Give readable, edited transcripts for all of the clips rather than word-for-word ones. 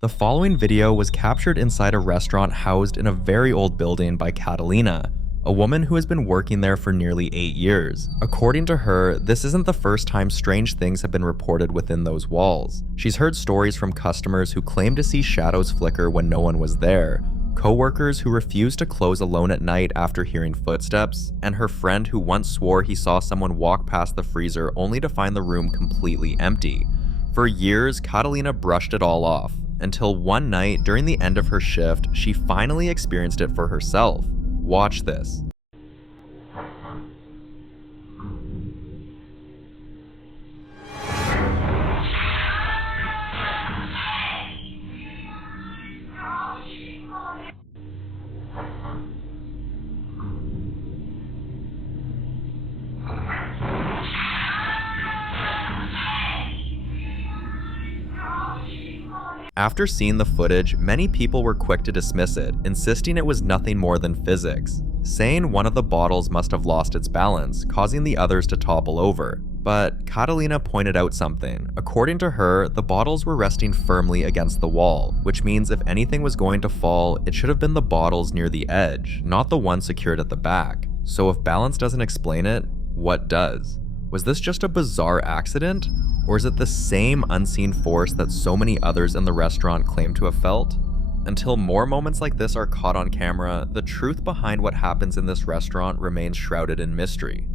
The following video was captured inside a restaurant housed in a very old building by Catalina, a woman who has been working there for nearly 8 years. According to her, this isn't the first time strange things have been reported within those walls. She's heard stories from customers who claim to see shadows flicker when no one was there, co-workers who refused to close alone at night after hearing footsteps, and her friend who once swore he saw someone walk past the freezer only to find the room completely empty. For years, Catalina brushed it all off, until one night during the end of her shift, she finally experienced it for herself. Watch this. After seeing the footage, many people were quick to dismiss it, insisting it was nothing more than physics, saying one of the bottles must have lost its balance, causing the others to topple over. But Catalina pointed out something. According to her, the bottles were resting firmly against the wall, which means if anything was going to fall, it should have been the bottles near the edge, not the one secured at the back. So if balance doesn't explain it, what does? Was this just a bizarre accident? Or is it the same unseen force that so many others in the restaurant claim to have felt? Until more moments like this are caught on camera, the truth behind what happens in this restaurant remains shrouded in mystery.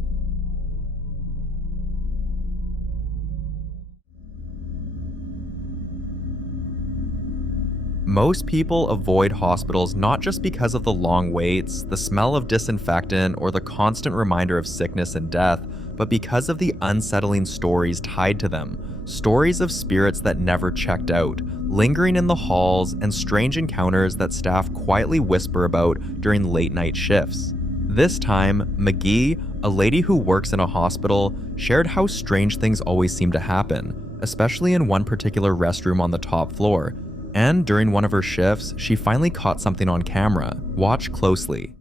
Most people avoid hospitals not just because of the long waits, the smell of disinfectant, or the constant reminder of sickness and death, but because of the unsettling stories tied to them. Stories of spirits that never checked out, lingering in the halls, and strange encounters that staff quietly whisper about during late-night shifts. This time, McGee, a lady who works in a hospital, shared how strange things always seem to happen, especially in one particular restroom on the top floor. And during one of her shifts, she finally caught something on camera. Watch closely.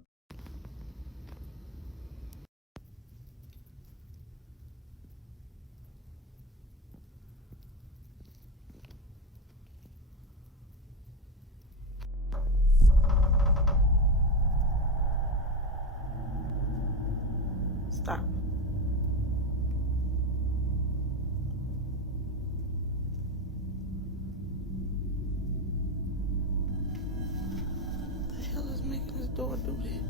Stop. What the hell is making this door do that?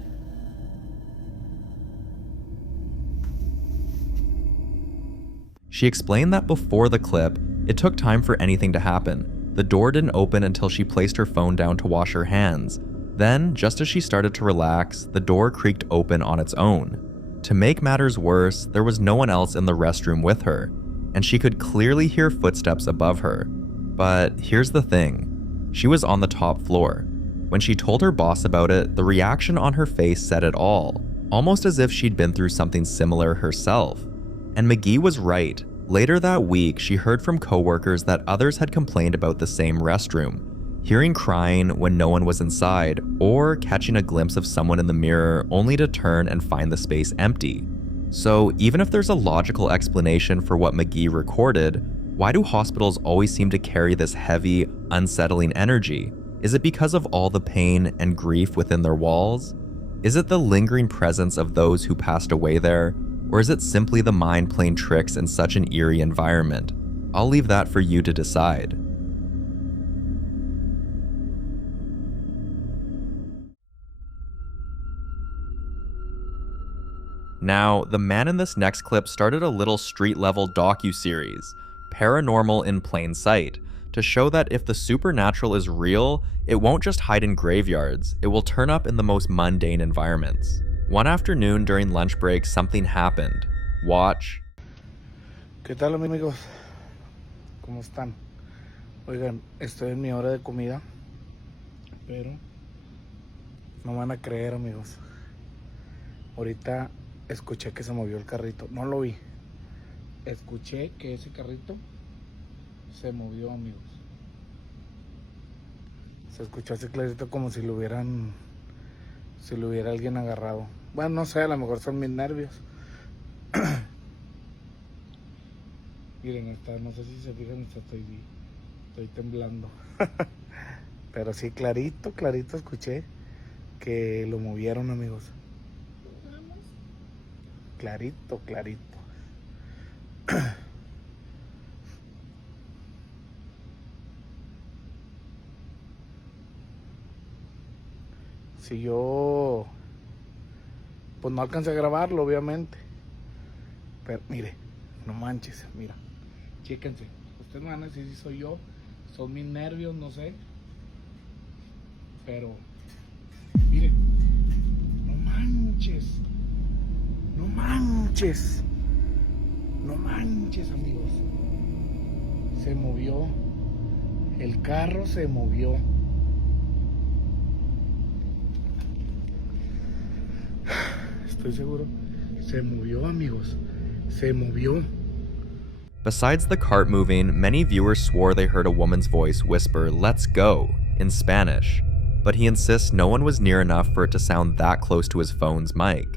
She explained that before the clip, it took time for anything to happen. The door didn't open until she placed her phone down to wash her hands. Then, just as she started to relax, the door creaked open on its own. To make matters worse, there was no one else in the restroom with her, and she could clearly hear footsteps above her. But here's the thing, she was on the top floor. When she told her boss about it, the reaction on her face said it all, almost as if she'd been through something similar herself. And McGee was right. Later that week, she heard from coworkers that others had complained about the same restroom, hearing crying when no one was inside, or catching a glimpse of someone in the mirror only to turn and find the space empty. So even if there's a logical explanation for what McGee recorded, why do hospitals always seem to carry this heavy, unsettling energy? Is it because of all the pain and grief within their walls? Is it the lingering presence of those who passed away there? Or is it simply the mind playing tricks in such an eerie environment? I'll leave that for you to decide. Now, the man in this next clip started a little street-level docu-series, Paranormal in Plain Sight, to show that if the supernatural is real, it won't just hide in graveyards, it will turn up in the most mundane environments. One afternoon during lunch break, something happened. Watch. ¿Qué tal, amigos? ¿Cómo están? Oigan, estoy en mi hora de comida, pero no van a creer, amigos. Ahorita escuché que se movió el carrito. No lo vi. Escuché que ese carrito se movió, amigos. Se escuchó ese clarito como si lo hubiera alguien agarrado. Bueno, no sé, a lo mejor son mis nervios. Miren, no sé si se fijan, estoy temblando. Pero sí, clarito, clarito escuché que lo movieron, amigos. Clarito, clarito. Si yo, pues no alcancé a grabarlo, obviamente. Pero mire, no manches, mira. Chéquense. Ustedes me van a decir si soy yo, son mis nervios, no sé. Pero, mire, no manches. No manches. No manches, amigos. Se movió. El carro se movió. Estoy seguro. Se movió, amigos. Se movió. Besides the cart moving, many viewers swore they heard a woman's voice whisper, "Let's go," in Spanish, but he insists no one was near enough for it to sound that close to his phone's mic.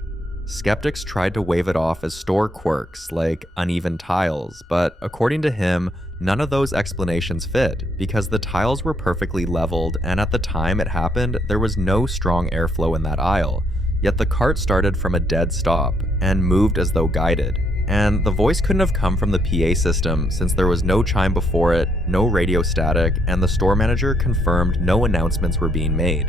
Skeptics tried to wave it off as store quirks like uneven tiles, but according to him, none of those explanations fit because the tiles were perfectly leveled and at the time it happened, there was no strong airflow in that aisle, yet the cart started from a dead stop and moved as though guided. And the voice couldn't have come from the PA system since there was no chime before it, no radio static, and the store manager confirmed no announcements were being made.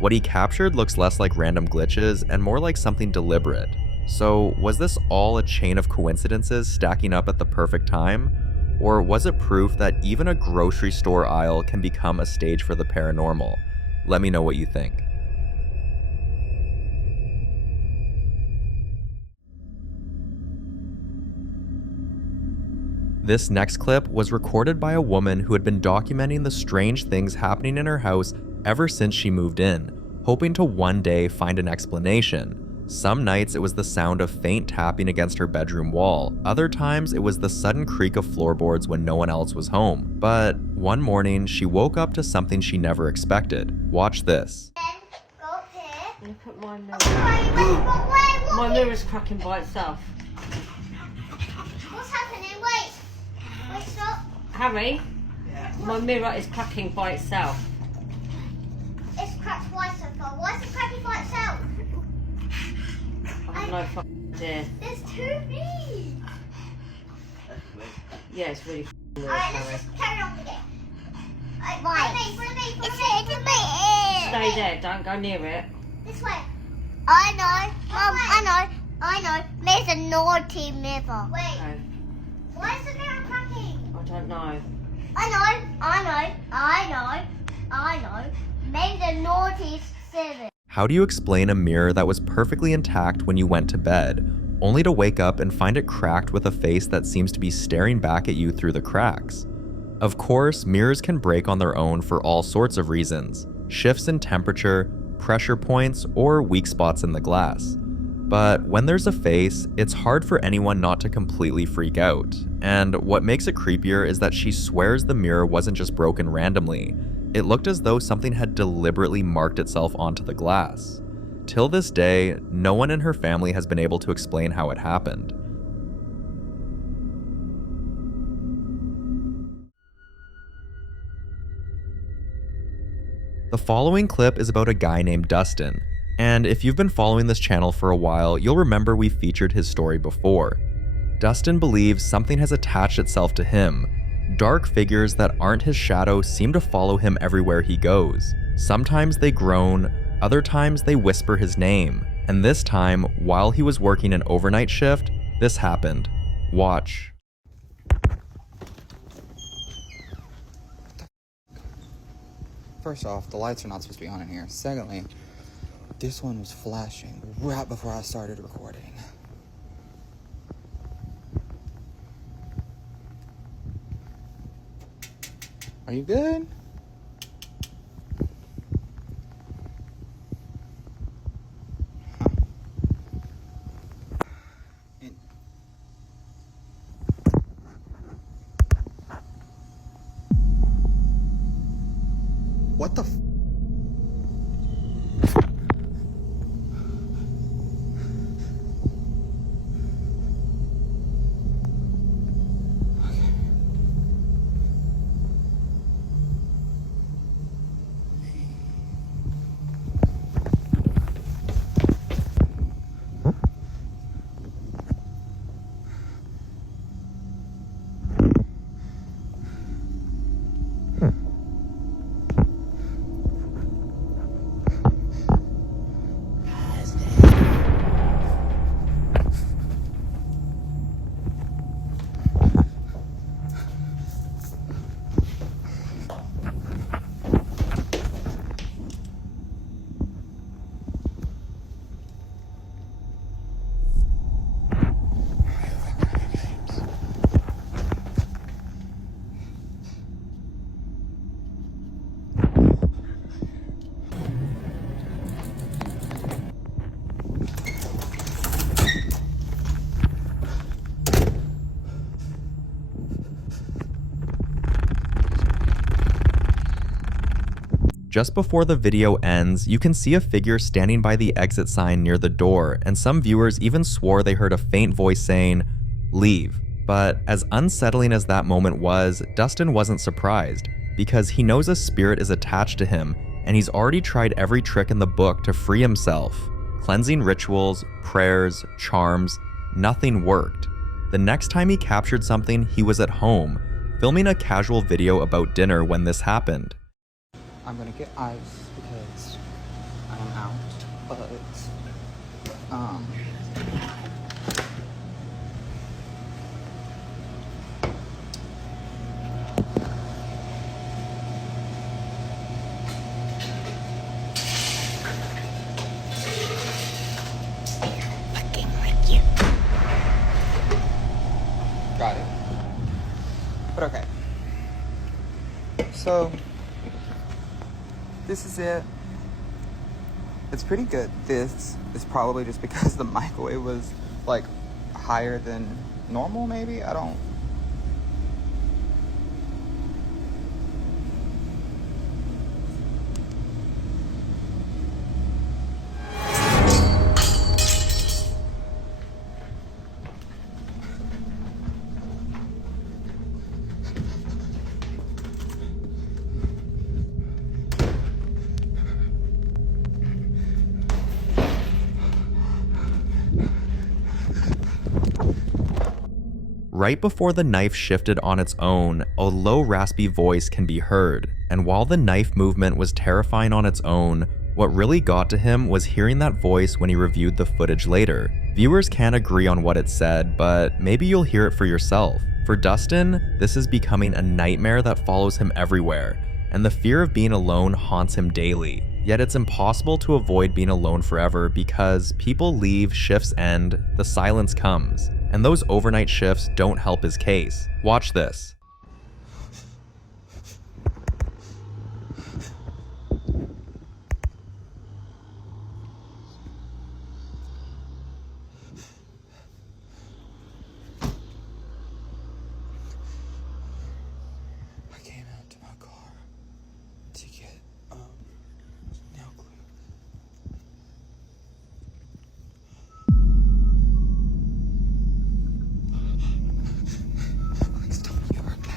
What he captured looks less like random glitches and more like something deliberate. So was this all a chain of coincidences stacking up at the perfect time? Or was it proof that even a grocery store aisle can become a stage for the paranormal? Let me know what you think. This next clip was recorded by a woman who had been documenting the strange things happening in her house ever since she moved in, hoping to one day find an explanation. Some nights it was the sound of faint tapping against her bedroom wall, other times it was the sudden creak of floorboards when no one else was home. But one morning, she woke up to something she never expected. Watch this. Go up here. Look at my mirror. My mirror's cracking by itself. What's happening? Wait. Wait, stop. Harry, my mirror is cracking by itself. It's cracked twice so far. Why is it cracking by itself? I have no fucking idea. There's too big. Yeah, it's really weird, Alright, let's Harry. just carry on with it. Right. Follow me. Stay there, don't go near it. This way. I know. Mum, I know. There's a naughty mirror. Wait. Okay. Why is the mirror cracking? I don't know. I know. Maybe the naughty seven. How do you explain a mirror that was perfectly intact when you went to bed, only to wake up and find it cracked with a face that seems to be staring back at you through the cracks? Of course, mirrors can break on their own for all sorts of reasons: shifts in temperature, pressure points, or weak spots in the glass. But when there's a face, it's hard for anyone not to completely freak out. And what makes it creepier is that she swears the mirror wasn't just broken randomly. It looked as though something had deliberately marked itself onto the glass. Till this day, no one in her family has been able to explain how it happened. The following clip is about a guy named Dustin, and if you've been following this channel for a while, you'll remember we featured his story before. Dustin believes something has attached itself to him. Dark figures that aren't his shadow seem to follow him everywhere he goes. Sometimes they groan, other times they whisper his name, and this time, while he was working an overnight shift, this happened. Watch. First off, the lights are not supposed to be on in here. Secondly, this one was flashing right before I started recording. Are you good? Huh. What the f- Just before the video ends, you can see a figure standing by the exit sign near the door, and some viewers even swore they heard a faint voice saying, "Leave." But as unsettling as that moment was, Dustin wasn't surprised, because he knows a spirit is attached to him, and he's already tried every trick in the book to free himself. Cleansing rituals, prayers, charms, nothing worked. The next time he captured something, he was at home, filming a casual video about dinner when this happened. I'm gonna get ice because I am out, but got it. But okay. So this is it. It's pretty good. This is probably just because the microwave was like higher than normal, maybe? I don't. Right before the knife shifted on its own, a low raspy voice can be heard, and while the knife movement was terrifying on its own, what really got to him was hearing that voice when he reviewed the footage later. Viewers can't agree on what it said, but maybe you'll hear it for yourself. For Dustin, this is becoming a nightmare that follows him everywhere, and the fear of being alone haunts him daily. Yet it's impossible to avoid being alone forever because people leave, shifts end, the silence comes, and those overnight shifts don't help his case. Watch this. I came out to my car to get nail glue. Please tell me you heard that.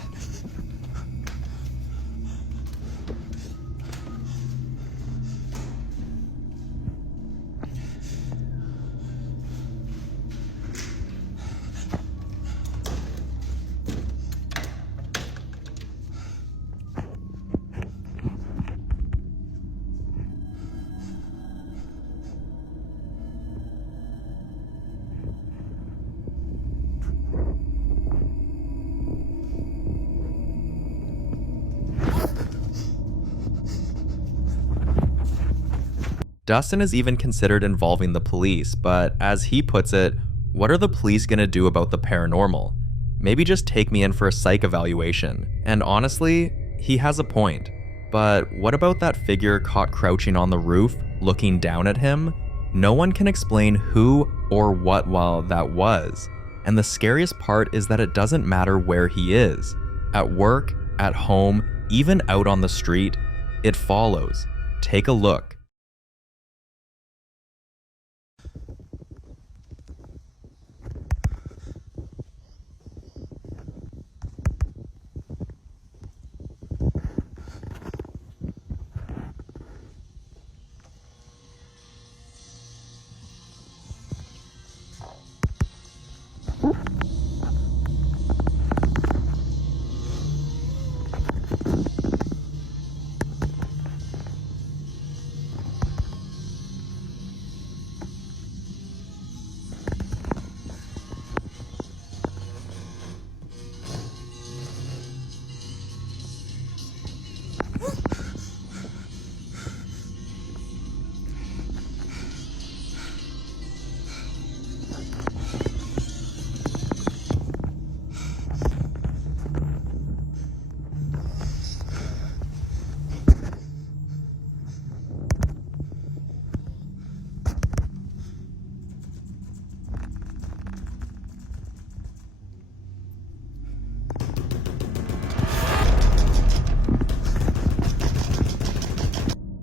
Dustin has even considered involving the police, but as he puts it, what are the police gonna do about the paranormal? Maybe just take me in for a psych evaluation. And honestly, he has a point. But what about that figure caught crouching on the roof, looking down at him? No one can explain who or what while that was. And the scariest part is that it doesn't matter where he is. At work, at home, even out on the street, it follows. Take a look.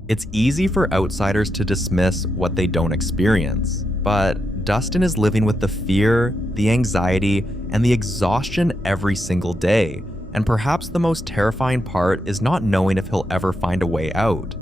It's easy for outsiders to dismiss what they don't experience, but Dustin is living with the fear, the anxiety, and the exhaustion every single day, and perhaps the most terrifying part is not knowing if he'll ever find a way out.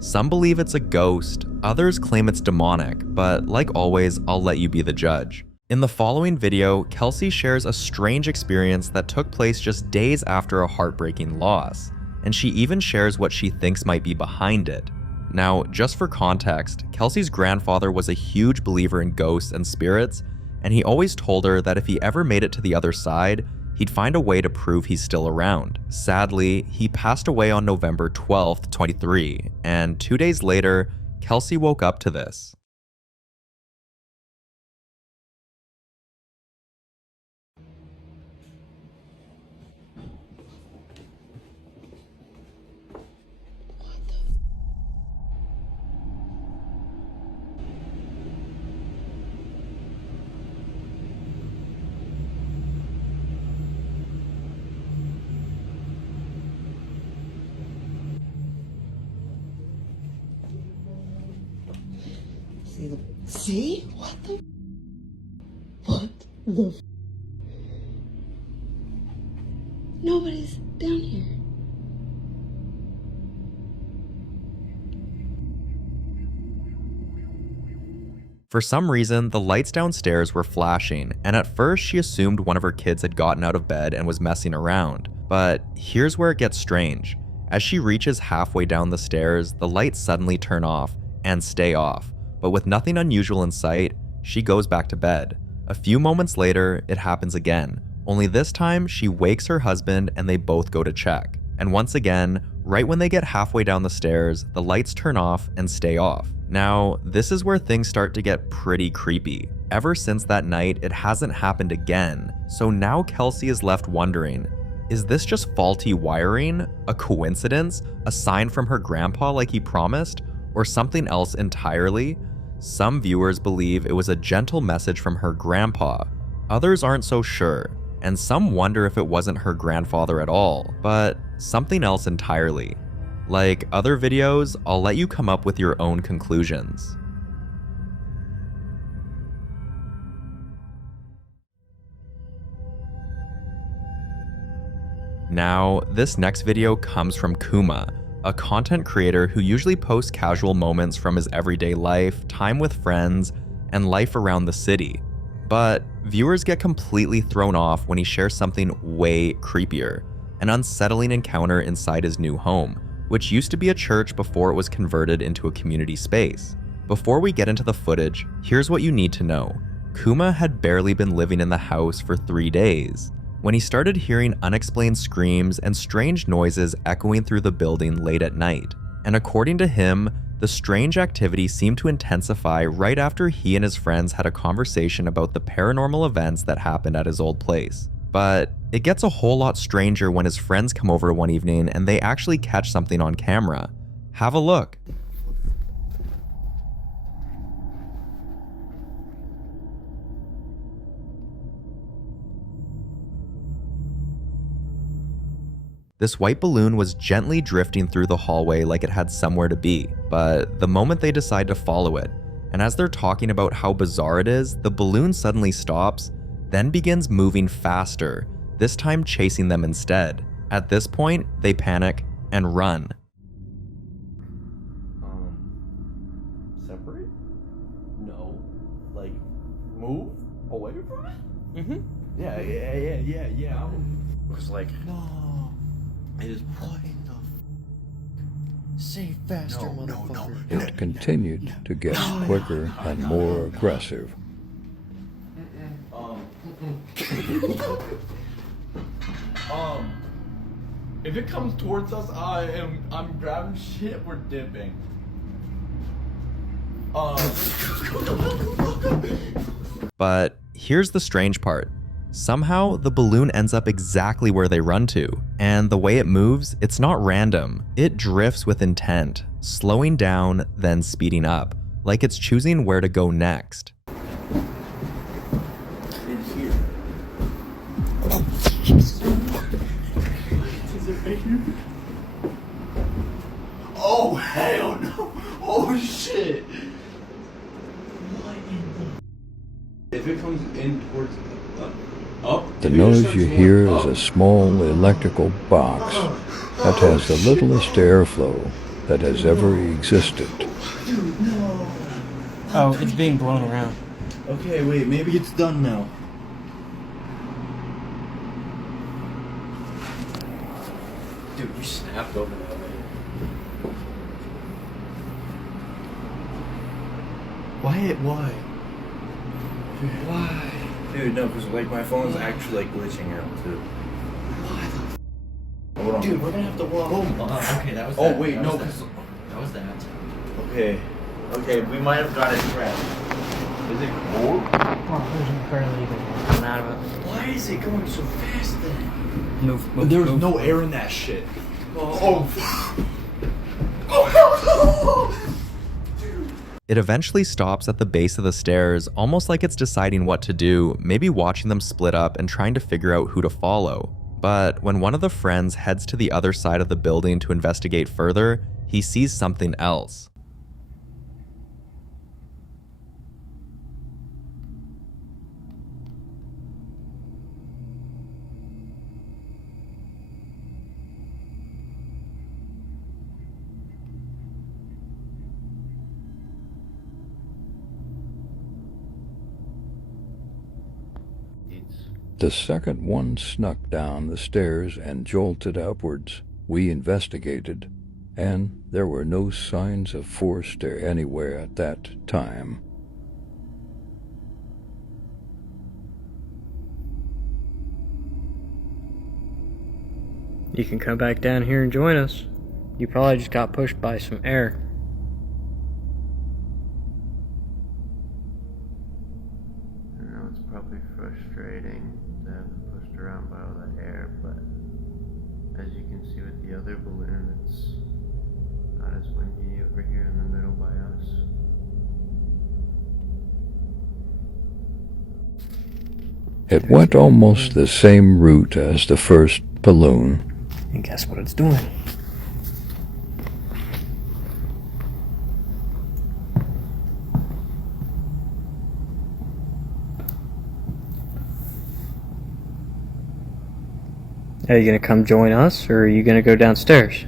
Some believe it's a ghost, others claim it's demonic, but like always, I'll let you be the judge. In the following video, Kelsey shares a strange experience that took place just days after a heartbreaking loss, and she even shares what she thinks might be behind it. Now, just for context, Kelsey's grandfather was a huge believer in ghosts and spirits, and he always told her that if he ever made it to the other side, he'd find a way to prove he's still around. Sadly, he passed away on November 12th, 23, and 2 days later, Kelsey woke up to this. See? What the Nobody's down here. For some reason, the lights downstairs were flashing, and at first she assumed one of her kids had gotten out of bed and was messing around. But here's where it gets strange. As she reaches halfway down the stairs, the lights suddenly turn off and stay off. But with nothing unusual in sight, she goes back to bed. A few moments later, it happens again, only this time she wakes her husband and they both go to check. And once again, right when they get halfway down the stairs, the lights turn off and stay off. Now, this is where things start to get pretty creepy. Ever since that night, it hasn't happened again. So now Kelsey is left wondering, is this just faulty wiring, a coincidence, a sign from her grandpa like he promised, or something else entirely? Some viewers believe it was a gentle message from her grandpa. Others aren't so sure, and some wonder if it wasn't her grandfather at all, but something else entirely. Like other videos, I'll let you come up with your own conclusions. Now, this next video comes from Kuma, a content creator who usually posts casual moments from his everyday life, time with friends, and life around the city. But viewers get completely thrown off when he shares something way creepier, an unsettling encounter inside his new home, which used to be a church before it was converted into a community space. Before we get into the footage, here's what you need to know. Kuma had barely been living in the house for 3 days when he started hearing unexplained screams and strange noises echoing through the building late at night. And according to him, the strange activity seemed to intensify right after he and his friends had a conversation about the paranormal events that happened at his old place. But it gets a whole lot stranger when his friends come over one evening and they actually catch something on camera. Have a look. This white balloon was gently drifting through the hallway like it had somewhere to be, but the moment they decide to follow it, and as they're talking about how bizarre it is, the balloon suddenly stops, then begins moving faster, this time chasing them instead. At this point, they panic and run. Separate? No. Like, move away from it? Mm-hmm. Yeah. It was like, no. It is what in the say faster, motherfucker. It continued to get quicker and more aggressive. If it comes towards us, I'm grabbing shit, we're dipping. But here's the strange part. Somehow, the balloon ends up exactly where they run to, and the way it moves, it's not random. It drifts with intent, slowing down, then speeding up, like it's choosing where to go next. In here. Oh, Oh, hell no. Oh, shit. What in the... If it comes in towards... up... The noise you hear is a small electrical box that has the littlest airflow that has ever existed. Dude, no. Oh, it's being blown around. Okay, wait, maybe it's done now. Dude, you snapped over that way. Why? Dude, why? Dude, no, because like my phone's actually like glitching out too. Why the Hold on. Dude, we're gonna have to walk home. Okay, that was that. Oh, wait, that no, because... That was that. Okay, we might have got it trapped. Is it cold? Oh, there's barely even coming out of it. Why is it going so fast then? Move, There was move. no air in that shit. It eventually stops at the base of the stairs, almost like it's deciding what to do, maybe watching them split up and trying to figure out who to follow. But when one of the friends heads to the other side of the building to investigate further, he sees something else. The second one snuck down the stairs and jolted upwards. We investigated, and there were no signs of force there anywhere at that time. You can come back down here and join us. You probably just got pushed by some air. I know it's probably frustrating to have been pushed around by all that air, but as you can see with the other balloon, it's not as windy over here in the middle by us. It went almost the same route as the first balloon. And guess what it's doing? Are you gonna come join us, or are you gonna go downstairs?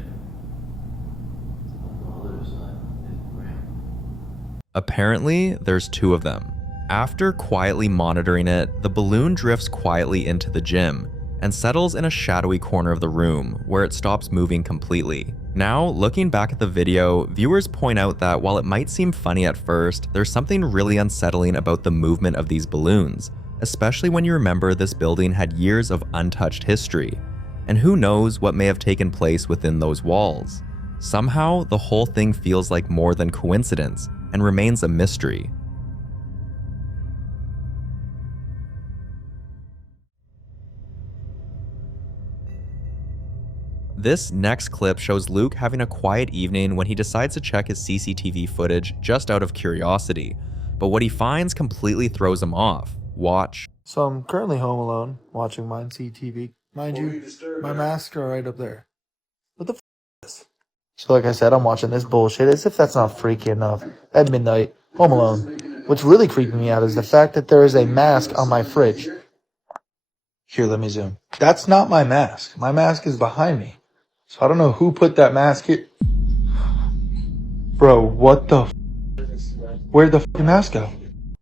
Apparently, there's two of them. After quietly monitoring it, the balloon drifts quietly into the gym and settles in a shadowy corner of the room where it stops moving completely. Now, looking back at the video, viewers point out that while it might seem funny at first, there's something really unsettling about the movement of these balloons, especially when you remember this building had years of untouched history. And who knows what may have taken place within those walls. Somehow, the whole thing feels like more than coincidence and remains a mystery. This next clip shows Luke having a quiet evening when he decides to check his CCTV footage just out of curiosity, but what he finds completely throws him off. Watch. So I'm currently home alone watching Mind CTV. Mind you, my masks are right up there. What the f is this? So like I said, I'm watching this bullshit as if that's not freaky enough. At midnight, home alone. What's really creeping me out is the fact that there is a mask on my fridge. Here, let me zoom. That's not my mask. My mask is behind me. So I don't know who put that mask here. Bro, what the f? Where'd the fucking mask go?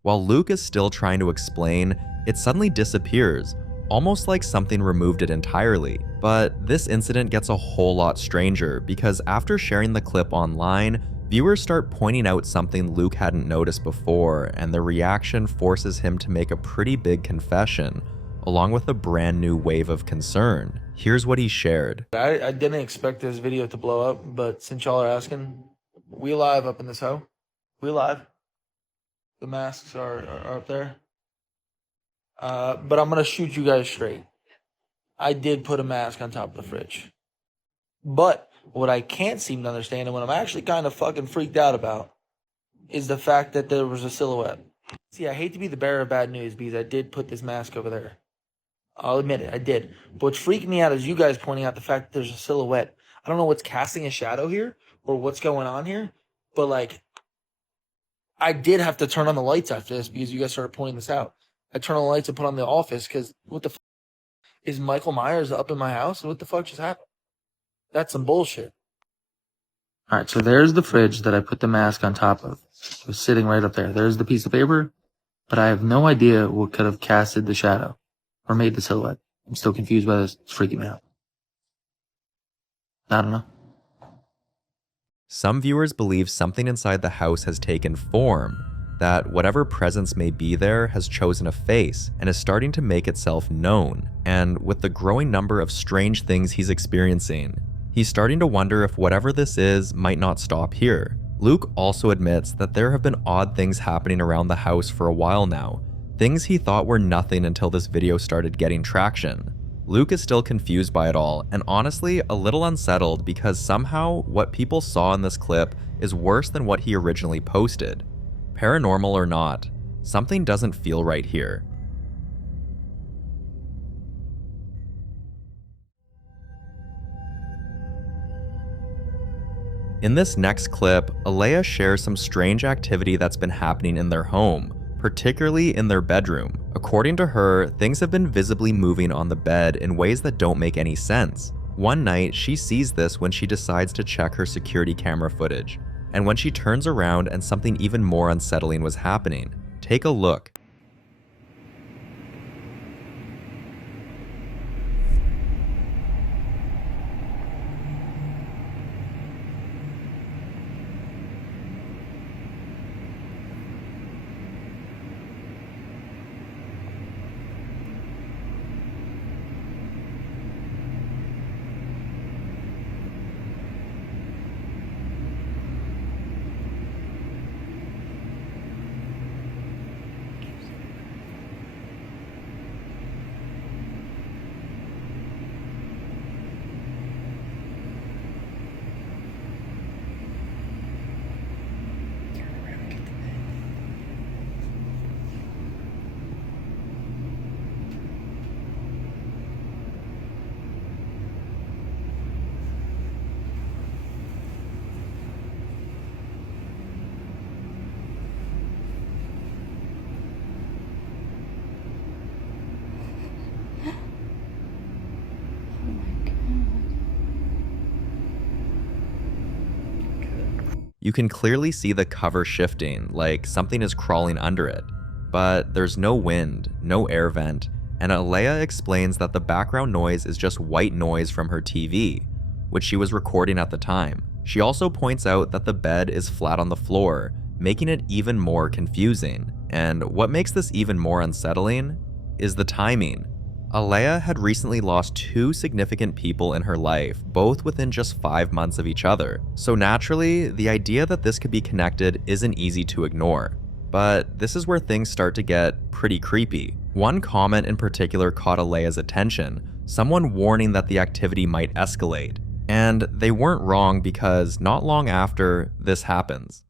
While Luke is still trying to explain, it suddenly disappears, almost like something removed it entirely. But this incident gets a whole lot stranger because after sharing the clip online, viewers start pointing out something Luke hadn't noticed before, and the reaction forces him to make a pretty big confession, along with a brand new wave of concern. Here's what he shared. I didn't expect this video to blow up, but since y'all are asking, we live up in this hoe. We live. The masks are up there. But I'm going to shoot you guys straight. I did put a mask on top of the fridge. But what I can't seem to understand, and what I'm actually kind of fucking freaked out about, is the fact that there was a silhouette. See, I hate to be the bearer of bad news because I did put this mask over there. I'll admit it, I did. But what's freaking me out is you guys pointing out the fact that there's a silhouette. I don't know what's casting a shadow here, or what's going on here. But like, I did have to turn on the lights after this because you guys started pointing this out. I turned on the lights and put on the office because what the is Michael Myers up in my house? What the fuck just happened? That's some bullshit. All right, so there's the fridge that I put the mask on top of. It was sitting right up there. There's the piece of paper, but I have no idea what could have casted the shadow or made the silhouette. I'm still confused by this. It's freaking me out. I don't know. Some viewers believe something inside the house has taken form, that whatever presence may be there has chosen a face and is starting to make itself known. And with the growing number of strange things he's experiencing, he's starting to wonder if whatever this is might not stop here. Luke also admits that there have been odd things happening around the house for a while now, things he thought were nothing until this video started getting traction. Luke is still confused by it all, and honestly a little unsettled because somehow what people saw in this clip is worse than what he originally posted. Paranormal or not, something doesn't feel right here. In this next clip, Alea shares some strange activity that's been happening in their home, particularly in their bedroom. According to her, things have been visibly moving on the bed in ways that don't make any sense. One night, she sees this when she decides to check her security camera footage, and when she turns around and something even more unsettling was happening. Take a look. You can clearly see the cover shifting, like something is crawling under it. But there's no wind, no air vent, and Alea explains that the background noise is just white noise from her TV, which she was recording at the time. She also points out that the bed is flat on the floor, making it even more confusing. And what makes this even more unsettling is the timing. Alea had recently lost 2 significant people in her life, both within just 5 months of each other. So naturally, the idea that this could be connected isn't easy to ignore. But this is where things start to get pretty creepy. One comment in particular caught Alea's attention, someone warning that the activity might escalate. And they weren't wrong because not long after, this happens.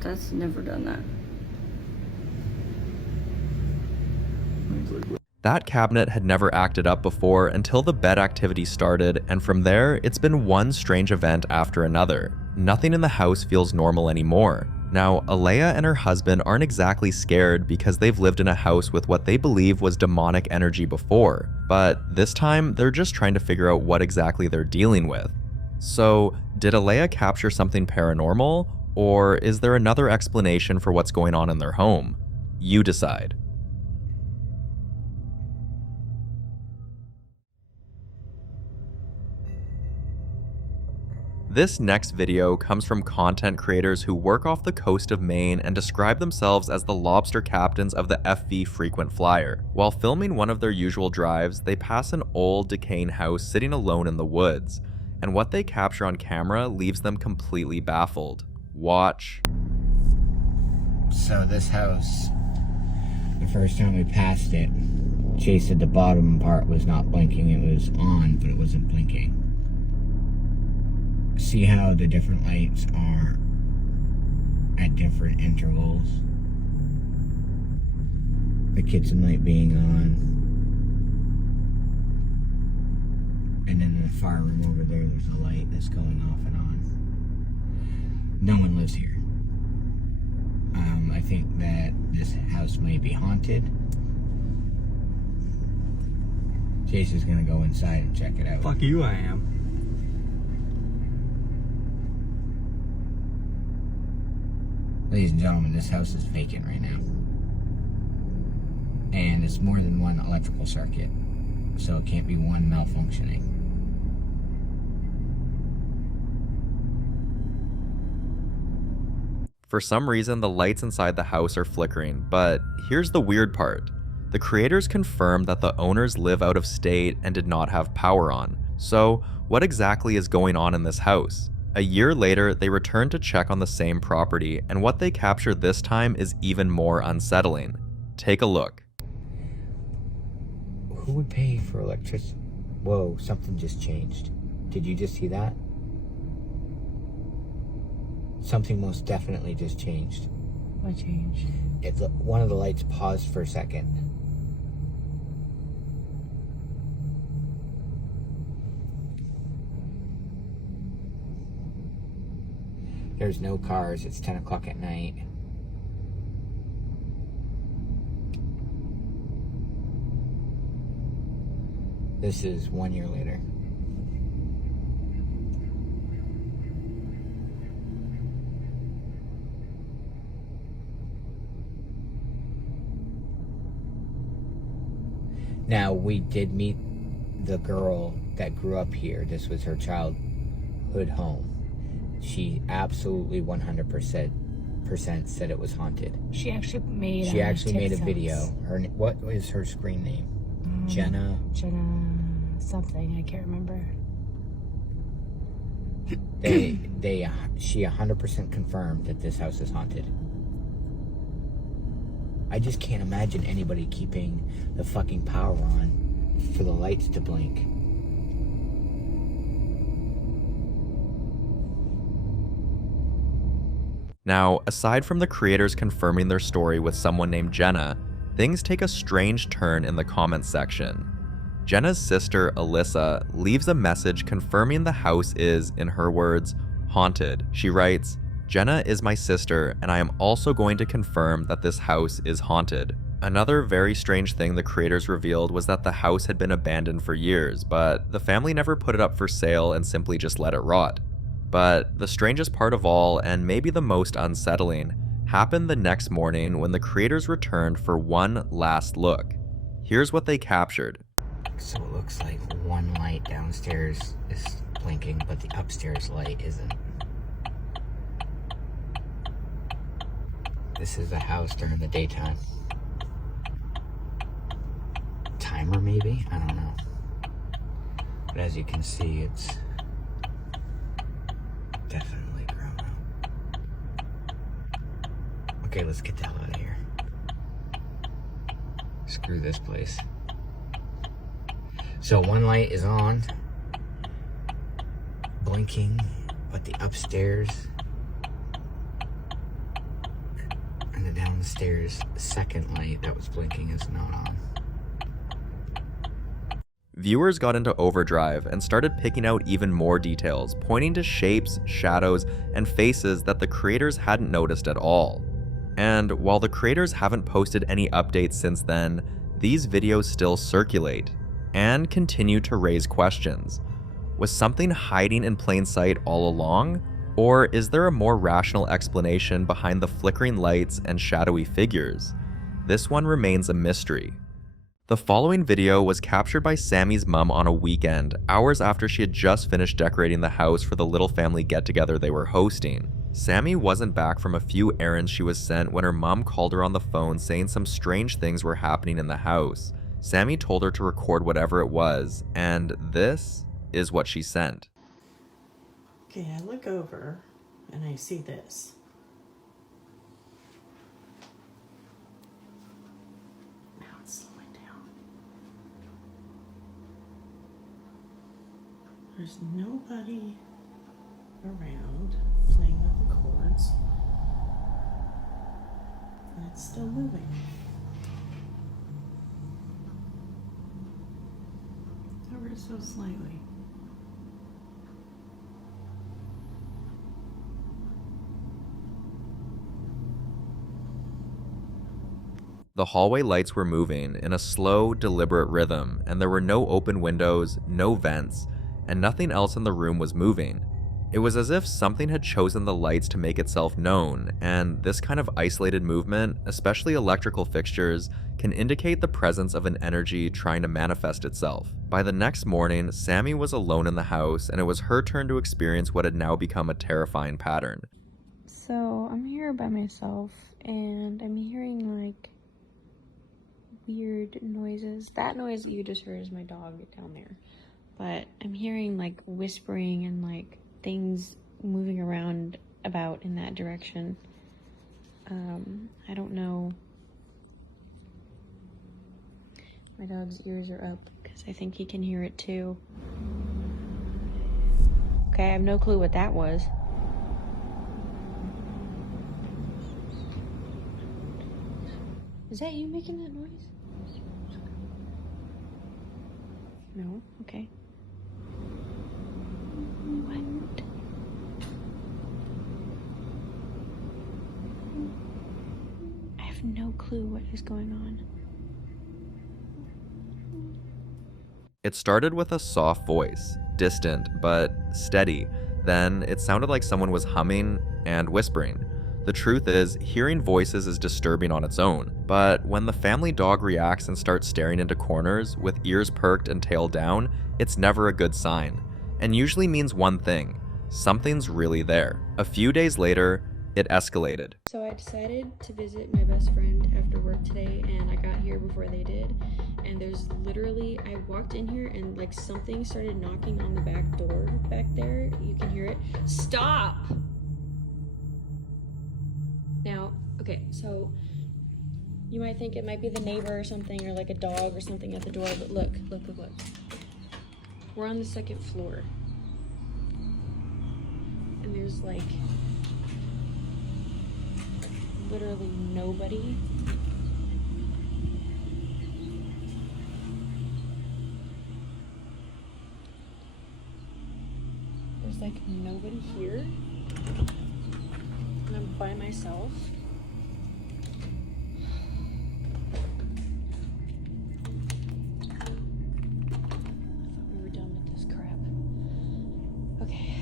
That's never done that. That cabinet had never acted up before until the bed activity started, and from there, it's been one strange event after another. Nothing in the house feels normal anymore. Now, Alea and her husband aren't exactly scared because they've lived in a house with what they believe was demonic energy before, but this time, they're just trying to figure out what exactly they're dealing with. So, did Alea capture something paranormal? Or is there another explanation for what's going on in their home? You decide. This next video comes from content creators who work off the coast of Maine and describe themselves as the lobster captains of the FV Frequent Flyer. While filming one of their usual drives, they pass an old, decaying house sitting alone in the woods, and what they capture on camera leaves them completely baffled. Watch. So this house, the first time we passed it, Chase said the bottom part was not blinking. It was on, but it wasn't blinking. See how the different lights are at different intervals? The kitchen light being on. And then in the fire room over there's a light that's going off and on. No one lives here. I think that this house may be haunted. Chase is gonna go inside and check it out. Fuck you, I am. Ladies and gentlemen, this house is vacant right now. And it's more than one electrical circuit, so it can't be one malfunctioning. For some reason, the lights inside the house are flickering, but here's the weird part. The creators confirmed that the owners live out of state and did not have power on. So, what exactly is going on in this house? A year later, they returned to check on the same property, and what they captured this time is even more unsettling. Take a look. Who would pay for electricity? Whoa, something just changed. Did you just see that? Something most definitely just changed. What changed? One of the lights paused for a second. There's no cars. It's 10 o'clock at night. This is 1 year later. Now, we did meet the girl that grew up here. This was her childhood home. She absolutely 100% said it was haunted. She actually made a video. What is her screen name? Jenna something, I can't remember. She 100% confirmed that this house is haunted. I just can't imagine anybody keeping the fucking power on for the lights to blink. Now, aside from the creators confirming their story with someone named Jenna, things take a strange turn in the comments section. Jenna's sister, Alyssa, leaves a message confirming the house is, in her words, haunted. She writes, "Jenna is my sister, and I am also going to confirm that this house is haunted." Another very strange thing the creators revealed was that the house had been abandoned for years, but the family never put it up for sale and simply just let it rot. But the strangest part of all, and maybe the most unsettling, happened the next morning when the creators returned for one last look. Here's what they captured. So it looks like one light downstairs is blinking, but the upstairs light isn't. This is a house during the daytime. Timer maybe? I don't know. But as you can see, it's definitely grown up. Okay, let's get the hell out of here. Screw this place. So one light is on, blinking, but the upstairs and the downstairs second light that was blinking is not on. Viewers got into overdrive and started picking out even more details, pointing to shapes, shadows, and faces that the creators hadn't noticed at all. And while the creators haven't posted any updates since then, these videos still circulate and continue to raise questions. Was something hiding in plain sight all along? Or is there a more rational explanation behind the flickering lights and shadowy figures? This one remains a mystery. The following video was captured by Sammy's mom on a weekend, hours after she had just finished decorating the house for the little family get-together they were hosting. Sammy wasn't back from a few errands she was sent when her mom called her on the phone saying some strange things were happening in the house. Sammy told her to record whatever it was, and this is what she sent. Okay, I look over and I see this. There's nobody around playing with the chords. And it's still moving. Ever so slightly. The hallway lights were moving in a slow, deliberate rhythm, and there were no open windows, no vents, and nothing else in the room was moving. It was as if something had chosen the lights to make itself known, and this kind of isolated movement, especially electrical fixtures, can indicate the presence of an energy trying to manifest itself. By the next morning, Sammy was alone in the house, and it was her turn to experience what had now become a terrifying pattern. So I'm here by myself, and I'm hearing like weird noises. That noise that you just heard is my dog down there. But I'm hearing like whispering and like things moving around about in that direction. I don't know. My dog's ears are up because I think he can hear it too. Okay, I have no clue what that was. Is that you making that noise? No? Okay. What? I have no clue what is going on. It started with a soft voice, distant but steady. Then it sounded like someone was humming and whispering. The truth is, hearing voices is disturbing on its own, but when the family dog reacts and starts staring into corners with ears perked and tail down, it's never a good sign, and usually means one thing: something's really there. A few days later, it escalated. So I decided to visit my best friend after work today, and I got here before they did. And there's literally, I walked in here and like something started knocking on the back door back there. You can hear it. Stop! Now, okay, so you might think it might be the neighbor or something, or like a dog or something at the door, but look. We're on the second floor. And there's like literally nobody. There's like nobody here. And I'm by myself. I thought we were done with this crap. Okay.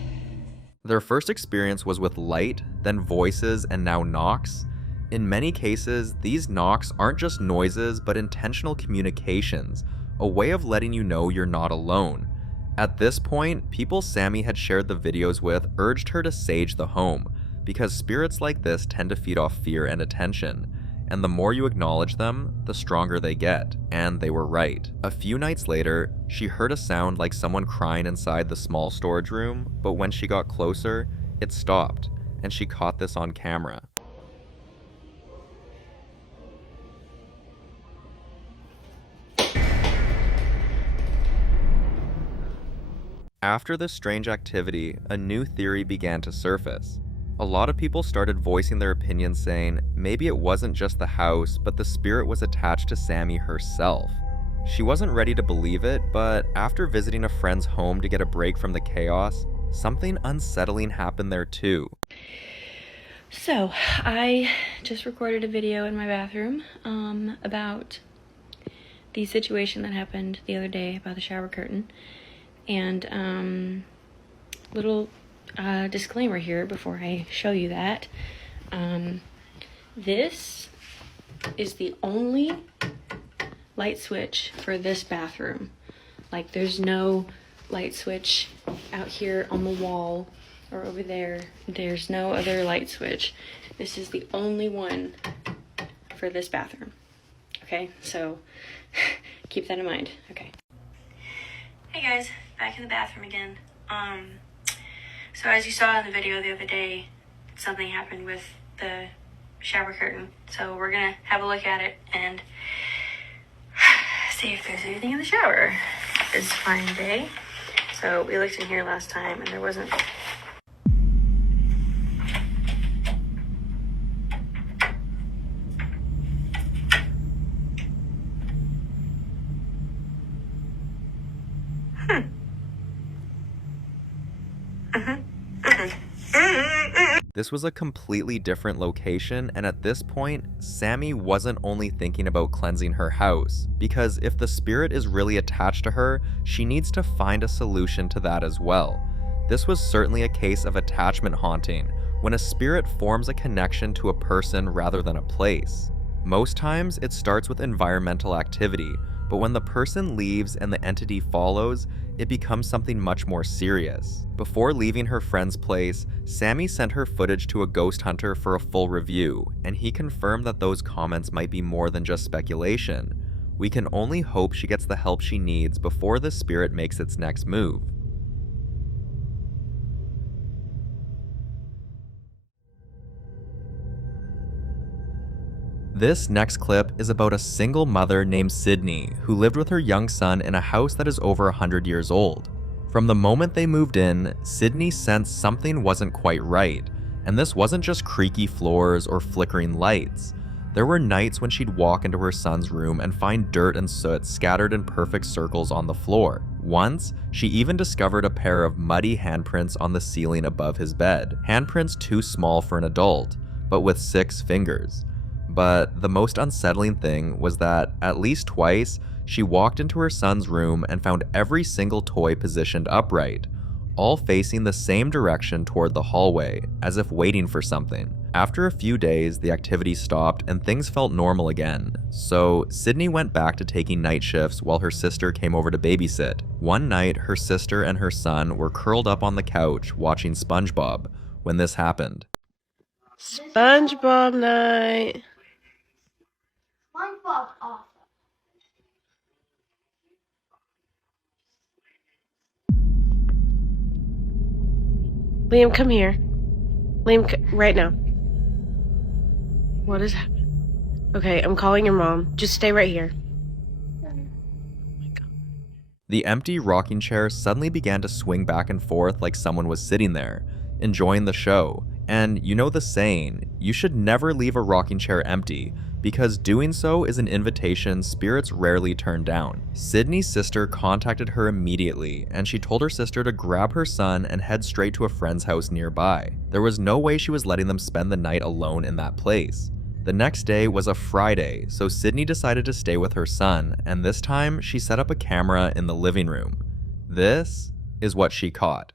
Their first experience was with light, then voices, and now knocks. In many cases, these knocks aren't just noises, but intentional communications, a way of letting you know you're not alone. At this point, people Sammy had shared the videos with urged her to sage the home, because spirits like this tend to feed off fear and attention, and the more you acknowledge them, the stronger they get, and they were right. A few nights later, she heard a sound like someone crying inside the small storage room, but when she got closer, it stopped, and she caught this on camera. After this strange activity, a new theory began to surface. A lot of people started voicing their opinions, saying maybe it wasn't just the house, but the spirit was attached to Sammy herself. She wasn't ready to believe it, but after visiting a friend's home to get a break from the chaos, something unsettling happened there too. So, I just recorded a video in my bathroom about the situation that happened the other day about the shower curtain. And little disclaimer here before I show you that. This is the only light switch for this bathroom. Like, there's no light switch out here on the wall or over there. There's no other light switch. This is the only one for this bathroom. Okay, so keep that in mind. Okay. Hey guys, back in the bathroom again. So as you saw in the video the other day, something happened with the shower curtain. So we're gonna have a look at it and see if there's anything in the shower this fine day. So we looked in here last time and there wasn't. This was a completely different location, and at this point, Sammy wasn't only thinking about cleansing her house, because if the spirit is really attached to her, she needs to find a solution to that as well. This was certainly a case of attachment haunting, when a spirit forms a connection to a person rather than a place. Most times, it starts with environmental activity, but when the person leaves and the entity follows, it becomes something much more serious. Before leaving her friend's place, Sammy sent her footage to a ghost hunter for a full review, and he confirmed that those comments might be more than just speculation. We can only hope she gets the help she needs before the spirit makes its next move. This next clip is about a single mother named Sydney who lived with her young son in a house that is over 100 years old. From the moment they moved in, Sydney sensed something wasn't quite right, and this wasn't just creaky floors or flickering lights. There were nights when she'd walk into her son's room and find dirt and soot scattered in perfect circles on the floor. Once, she even discovered a pair of muddy handprints on the ceiling above his bed. Handprints too small for an adult, but with 6 fingers. But the most unsettling thing was that, at least twice, she walked into her son's room and found every single toy positioned upright, all facing the same direction toward the hallway, as if waiting for something. After a few days, the activity stopped and things felt normal again, so Sydney went back to taking night shifts while her sister came over to babysit. One night, her sister and her son were curled up on the couch watching SpongeBob when this happened. SpongeBob night. SpongeBob awesome. Liam, come here. Liam, right now. What is happening? Okay, I'm calling your mom. Just stay right here. The empty rocking chair suddenly began to swing back and forth like someone was sitting there, enjoying the show. And you know the saying, you should never leave a rocking chair empty, because doing so is an invitation spirits rarely turn down. Sydney's sister contacted her immediately, and she told her sister to grab her son and head straight to a friend's house nearby. There was no way she was letting them spend the night alone in that place. The next day was a Friday, so Sydney decided to stay with her son, and this time she set up a camera in the living room. This is what she caught.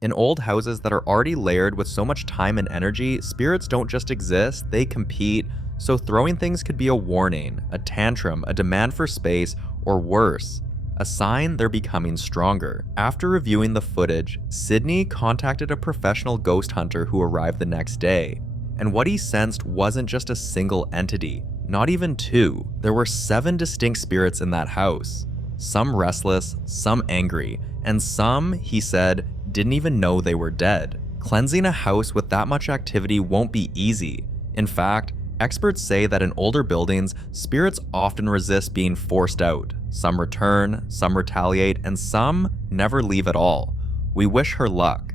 In old houses that are already layered with so much time and energy, spirits don't just exist, they compete, so throwing things could be a warning, a tantrum, a demand for space, or worse, a sign they're becoming stronger. After reviewing the footage, Sydney contacted a professional ghost hunter who arrived the next day. And what he sensed wasn't just a single entity, not even 2. There were 7 distinct spirits in that house. Some restless, some angry, and some, he said, didn't even know they were dead. Cleansing a house with that much activity won't be easy. In fact, experts say that in older buildings, spirits often resist being forced out. Some return, some retaliate, and some never leave at all. We wish her luck.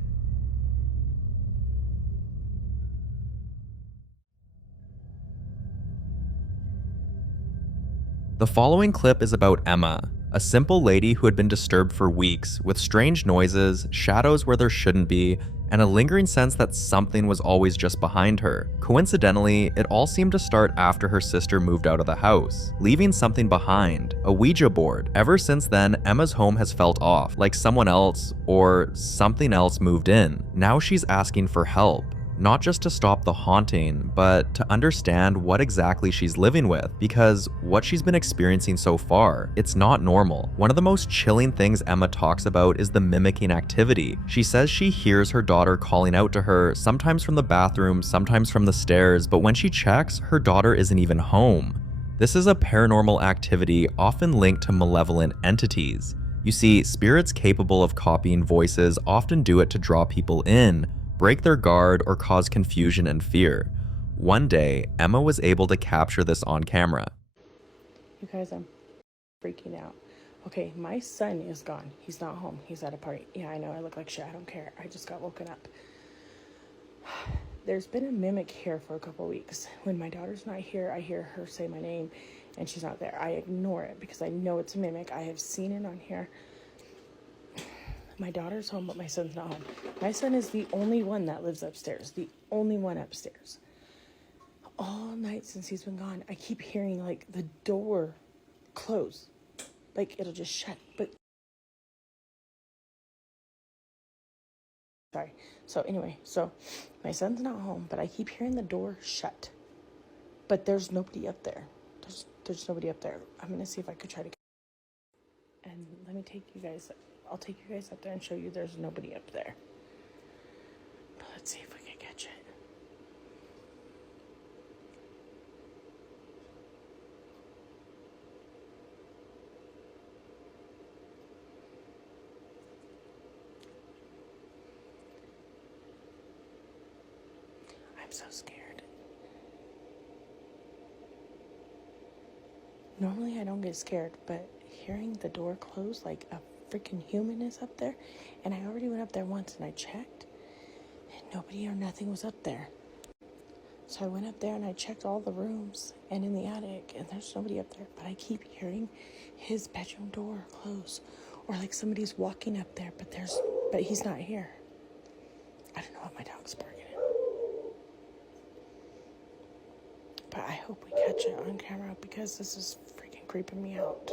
The following clip is about Emma. A simple lady who had been disturbed for weeks, with strange noises, shadows where there shouldn't be, and a lingering sense that something was always just behind her. Coincidentally, it all seemed to start after her sister moved out of the house, leaving something behind, a Ouija board. Ever since then, Emma's home has felt off, like someone else or something else moved in. Now she's asking for help. Not just to stop the haunting, but to understand what exactly she's living with, because what she's been experiencing so far, it's not normal. One of the most chilling things Emma talks about is the mimicking activity. She says she hears her daughter calling out to her, sometimes from the bathroom, sometimes from the stairs, but when she checks, her daughter isn't even home. This is a paranormal activity often linked to malevolent entities. You see, spirits capable of copying voices often do it to draw people in, break their guard, or cause confusion and fear. One day, Emma was able to capture this on camera. You guys, I'm freaking out. Okay, my son is gone. He's not home. He's at a party. Yeah, I know, I look like shit. I don't care. I just got woken up. There's been a mimic here for a couple weeks. When my daughter's not here, I hear her say my name, and she's not there. I ignore it because I know it's a mimic. I have seen it on here. My daughter's home, but my son's not home. My son is the only one that lives upstairs. The only one upstairs. All night since he's been gone, I keep hearing, like, the door close. Like, it'll just shut. But sorry. So anyway, so my son's not home, but I keep hearing the door shut. But there's nobody up there. There's nobody up there. I'm going to see if I could try to get... And let me take you guys... I'll take you guys up there and show you there's nobody up there. But let's see if we can catch it. I'm so scared. Normally I don't get scared, but hearing the door close like a freaking human is up there, and I already went up there once and I checked and nobody or nothing was up there. So I went up there and I checked all the rooms and in the attic, and there's nobody up there, but I keep hearing his bedroom door close, or like somebody's walking up there, but he's not here. I don't know what my dog's barking at, but I hope we catch it on camera because this is freaking creeping me out.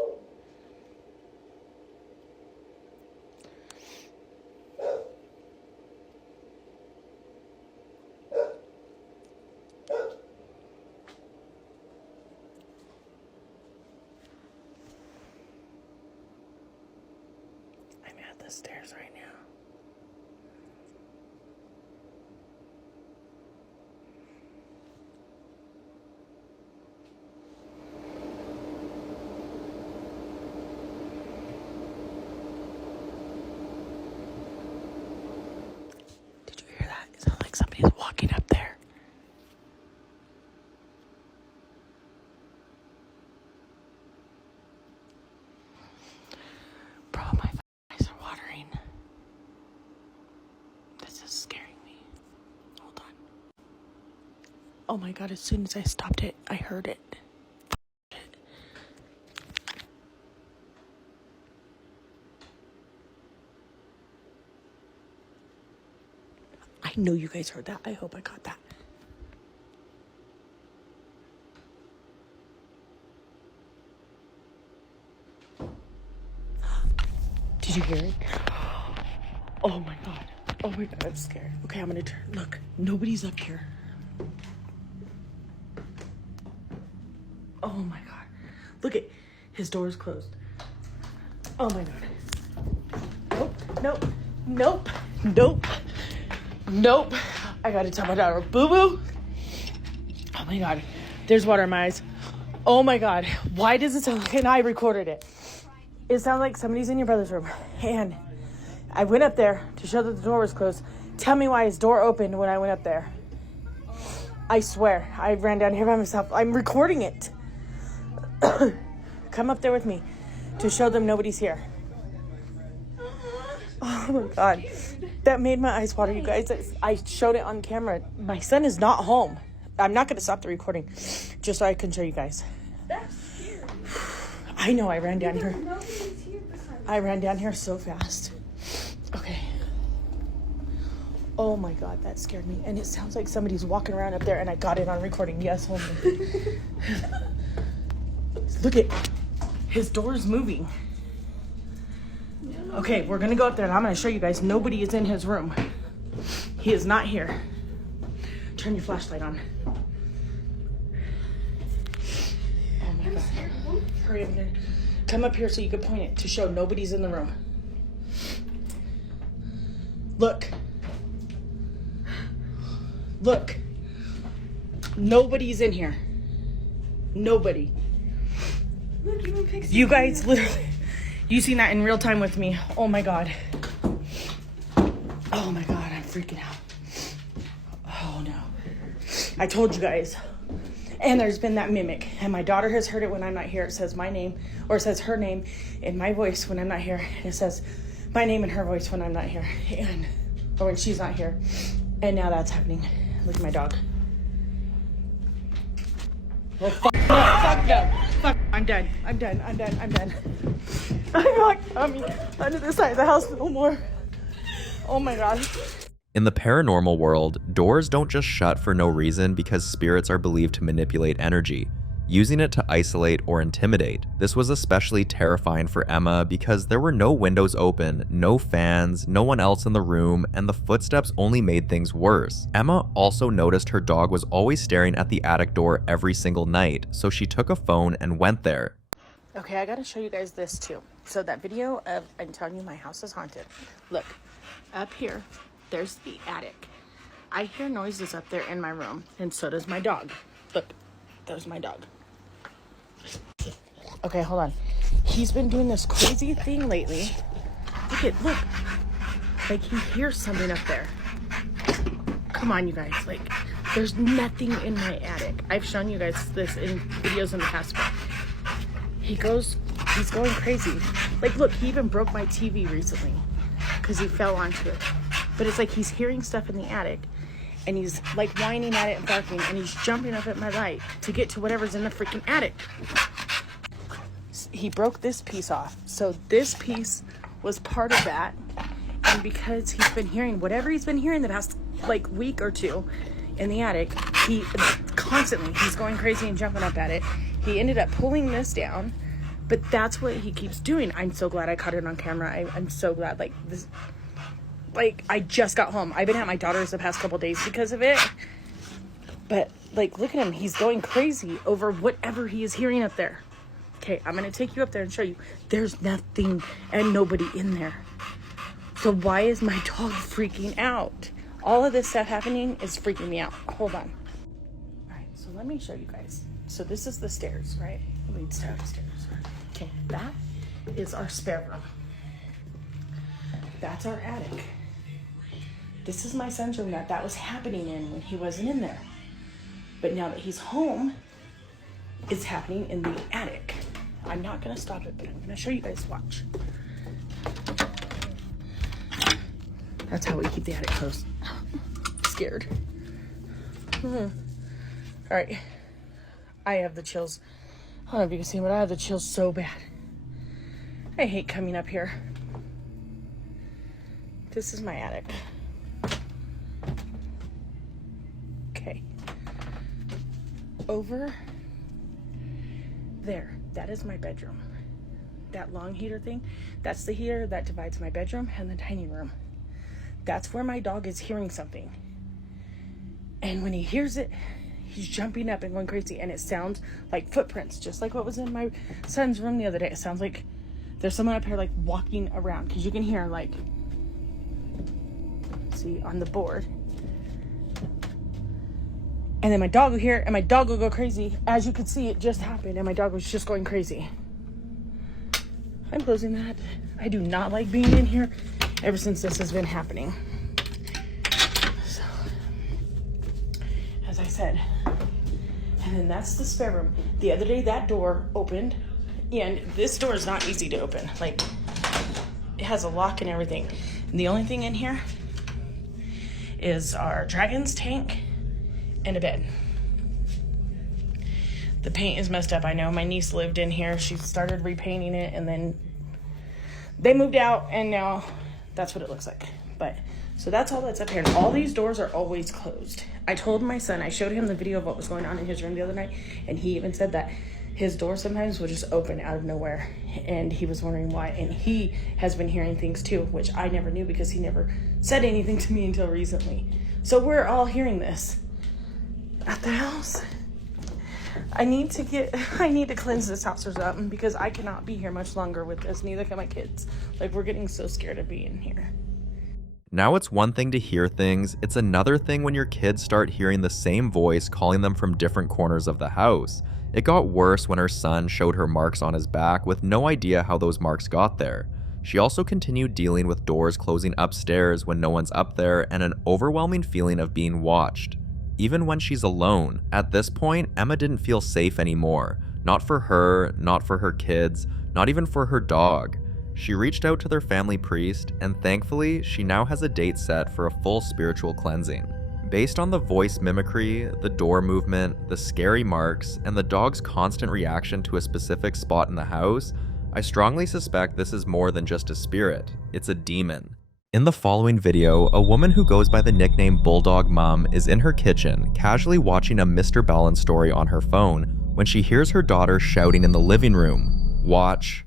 The stairs right now. Did you hear that? It sounds like somebody's walking up there. Bro, my eyes are watering. This is scaring me. Hold on. Oh my god, as soon as I stopped it, I heard it. I know you guys heard that. I hope I caught that. Did you hear it? Oh my god. Oh my god, I'm scared. Okay, I'm gonna turn. Look, nobody's up here. Oh my god. Look at his door is closed. Oh my god. Nope, nope, nope, nope, nope. I gotta tell my daughter, boo-boo. Oh my god. There's water in my eyes. Oh my god. Why does it sound like, and I recorded it. It sounds like somebody's in your brother's room. And I went up there to show that the door was closed. Tell me why his door opened when I went up there. I swear. I ran down here by myself. I'm recording it. Come up there with me to show them nobody's here. Oh my god. That made my eyes water, you guys. I showed it on camera. My son is not home. I'm not going to stop the recording just so I can show you guys. I know, I ran down here. I ran down here so fast. Okay. Oh my God, that scared me. And it sounds like somebody's walking around up there, and I got it on recording. Yes, homie. Look at his door's moving. Okay, we're gonna go up there and I'm gonna show you guys nobody is in his room. He is not here. Turn your flashlight on. Oh my God. Hurry up and come up here so you can point it to show nobody's in the room. Look. Look. Nobody's in here. Nobody. Look, even Pixie. You guys literally, you seen that in real time with me. Oh my God. Oh my God, I'm freaking out. Oh no. I told you guys. And there's been that mimic. And my daughter has heard it when I'm not here. It says my name, or it says her name in my voice when I'm not here. And it says my name in her voice when I'm not here. Or when she's not here. And now that's happening. Look at my dog. Oh, fuck no, fuck no. Fuck, I'm done. I'm done. I'm done. I'm done. I'm not coming under the side of the house no more. Oh my God. In the paranormal world, doors don't just shut for no reason because spirits are believed to manipulate energy, using it to isolate or intimidate. This was especially terrifying for Emma because there were no windows open, no fans, no one else in the room, and the footsteps only made things worse. Emma also noticed her dog was always staring at the attic door every single night, so she took a phone and went there. Okay, I gotta show you guys this too. So that video of, I'm telling you, my house is haunted. Look, up here, there's the attic. I hear noises up there in my room, and so does my dog. Look, there's my dog. Okay, hold on. He's been doing this crazy thing lately. Look. Like he hears something up there. Come on, you guys. Like, there's nothing in my attic. I've shown you guys this in videos in the past, but he's going crazy. Like, look, he even broke my TV recently because he fell onto it. But it's like he's hearing stuff in the attic, and he's like whining at it and barking, and he's jumping up at my light to get to whatever's in the freaking attic. He broke this piece off. So this piece was part of that. And because he's been hearing whatever he's been hearing the past like week or two in the attic, he's going crazy and jumping up at it. He ended up pulling this down, but that's what he keeps doing. I'm so glad I caught it on camera. I'm so glad. Like this, like I just got home. I've been at my daughter's the past couple days because of it. But like, look at him. He's going crazy over whatever he is hearing up there. Okay, I'm going to take you up there and show you. There's nothing and nobody in there. So why is my dog freaking out? All of this stuff happening is freaking me out. Hold on. All right, so let me show you guys. So this is the stairs, right? It leads to upstairs. Okay, that is our spare room. That's our attic. This is my son's room that was happening in when he wasn't in there. But now that he's home, it's happening in the attic. I'm not gonna stop it, but I'm gonna show you guys. Watch. That's how we keep the attic closed. Scared. All right. I have the chills. I don't know if you can see, but I have the chills so bad. I hate coming up here. This is my attic. Okay. Over there, that is my bedroom. That long heater thing, that's the heater that divides my bedroom and the dining room. That's where my dog is hearing something. And when he hears it, he's jumping up and going crazy, and it sounds like footprints, just like what was in my son's room the other day. It sounds like there's someone up here like walking around, because you can hear like, see on the board. And then my dog will hear it, and my dog will go crazy. As you can see, it just happened, and my dog was just going crazy. I'm closing that. I do not like being in here ever since this has been happening. So, as I said, and then that's the spare room. The other day, that door opened, and this door is not easy to open. Like, it has a lock and everything. And the only thing in here is our dragon's tank and a bed. The paint is messed up. I know my niece lived in here. She started repainting it, and then They moved out, and now that's what it looks like. But so that's all that's up here, and all these doors are always closed. I told my son, I showed him the video of what was going on in his room the other night, and he even said that his door sometimes would just open out of nowhere, and he was wondering why. And he has been hearing things too, which I never knew because he never said anything to me until recently. So we're all hearing this at the house. I need to cleanse this house or something, because I cannot be here much longer with this. Neither can my kids. Like, we're getting so scared of being here. Now it's one thing to hear things, it's another thing when your kids start hearing the same voice calling them from different corners of the house. It got worse when her son showed her marks on his back with no idea how those marks got there. She also continued dealing with doors closing upstairs when no one's up there and an overwhelming feeling of being watched. Even when she's alone, at this point, Emma didn't feel safe anymore. Not for her, not for her kids, not even for her dog. She reached out to their family priest, and thankfully, she now has a date set for a full spiritual cleansing. Based on the voice mimicry, the door movement, the scary marks, and the dog's constant reaction to a specific spot in the house, I strongly suspect this is more than just a spirit, it's a demon. In the following video, a woman who goes by the nickname Bulldog Mom is in her kitchen, casually watching a Mr. Balance story on her phone when she hears her daughter shouting in the living room. Watch.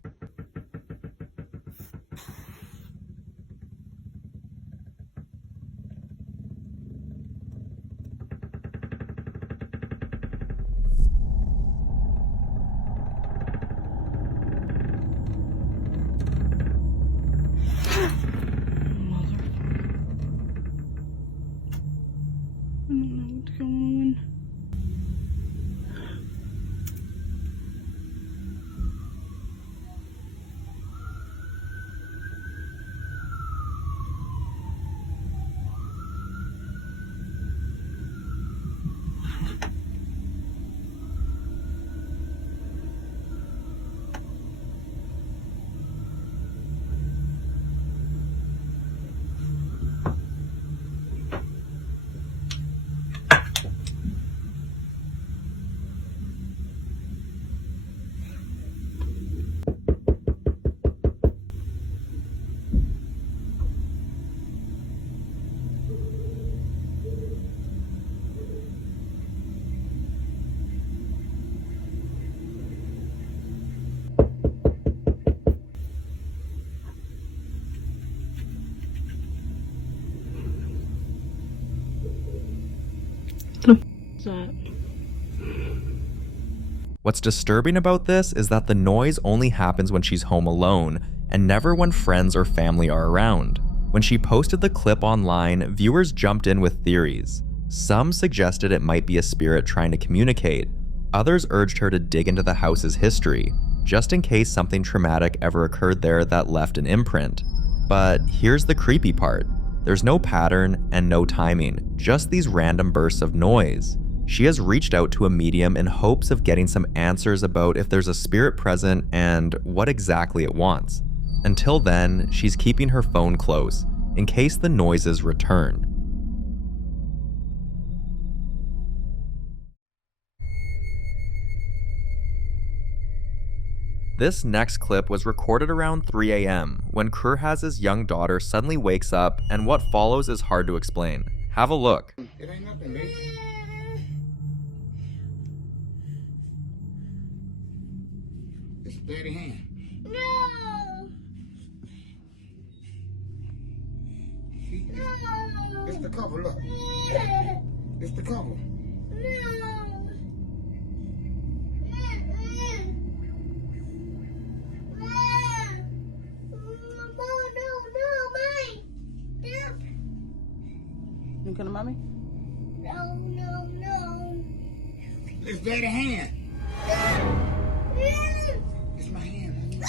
What's disturbing about this is that the noise only happens when she's home alone, and never when friends or family are around. When she posted the clip online, viewers jumped in with theories. Some suggested it might be a spirit trying to communicate. Others urged her to dig into the house's history, just in case something traumatic ever occurred there that left an imprint. But here's the creepy part. There's no pattern and no timing, just these random bursts of noise. She has reached out to a medium in hopes of getting some answers about if there's a spirit present and what exactly it wants. Until then, she's keeping her phone close, in case the noises return. This next clip was recorded around 3 a.m. when Kurhaz's young daughter suddenly wakes up, and what follows is hard to explain. Have a look. It ain't nothing, babe. It's a dirty hand. No. No. It's the cover, look. It's the cover. No. You gonna mommy? No, no, no. It's dirty hand. It's my hand.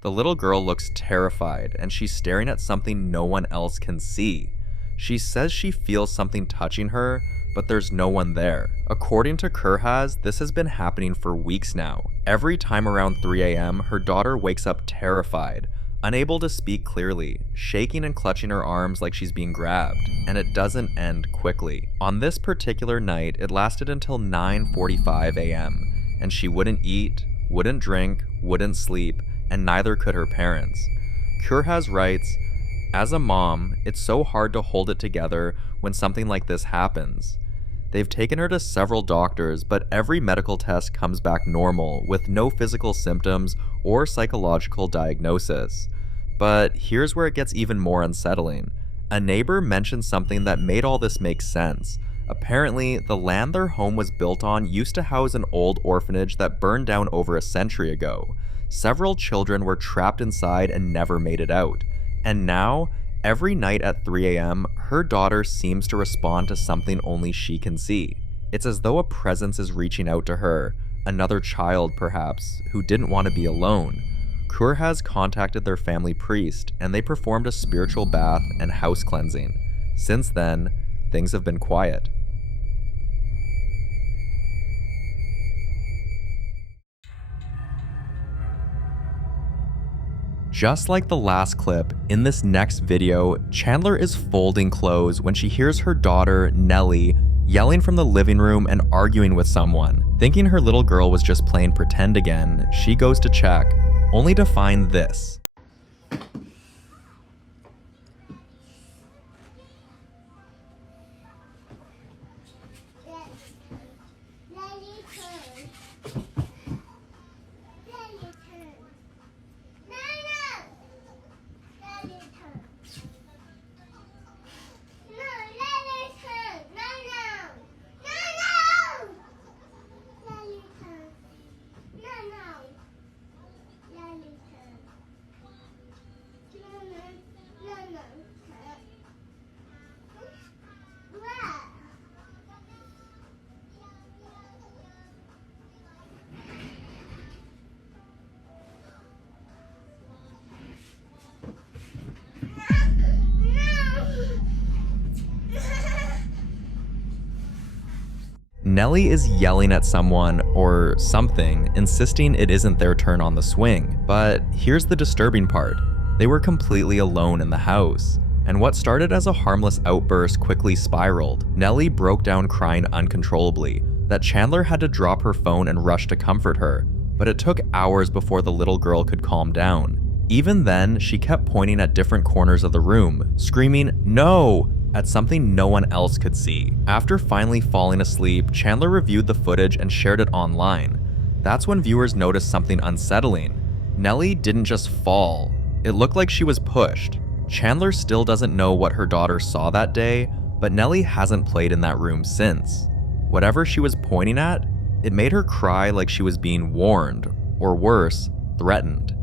The little girl looks terrified, and she's staring at something no one else can see. She says she feels something touching her, but there's no one there. According to Kurhaz, this has been happening for weeks now. Every time around 3 a.m., her daughter wakes up terrified, unable to speak clearly, shaking and clutching her arms like she's being grabbed, and it doesn't end quickly. On this particular night, it lasted until 9:45 a.m., and she wouldn't eat, wouldn't drink, wouldn't sleep, and neither could her parents. Kurhas writes, "As a mom, it's so hard to hold it together when something like this happens. They've taken her to several doctors, but every medical test comes back normal with no physical symptoms or psychological diagnosis. But here's where it gets even more unsettling. A neighbor mentioned something that made all this make sense. Apparently, the land their home was built on used to house an old orphanage that burned down over a century ago. Several children were trapped inside and never made it out. And now, every night at 3 a.m., her daughter seems to respond to something only she can see. It's as though a presence is reaching out to her, another child perhaps, who didn't want to be alone. Kurhas contacted their family priest, and they performed a spiritual bath and house cleansing. Since then, things have been quiet. Just like the last clip, in this next video, Chandler is folding clothes when she hears her daughter, Nellie, yelling from the living room and arguing with someone. Thinking her little girl was just playing pretend again, she goes to check, only to find this. Nellie is yelling at someone or something, insisting it isn't their turn on the swing. But here's the disturbing part. They were completely alone in the house. And what started as a harmless outburst quickly spiraled. Nellie broke down crying uncontrollably, that Chandler had to drop her phone and rush to comfort her. But it took hours before the little girl could calm down. Even then, she kept pointing at different corners of the room, screaming, "No!" at something no one else could see. After finally falling asleep, Chandler reviewed the footage and shared it online. That's when viewers noticed something unsettling. Nellie didn't just fall. It looked like she was pushed. Chandler still doesn't know what her daughter saw that day, but Nellie hasn't played in that room since. Whatever she was pointing at, it made her cry like she was being warned, or worse, threatened.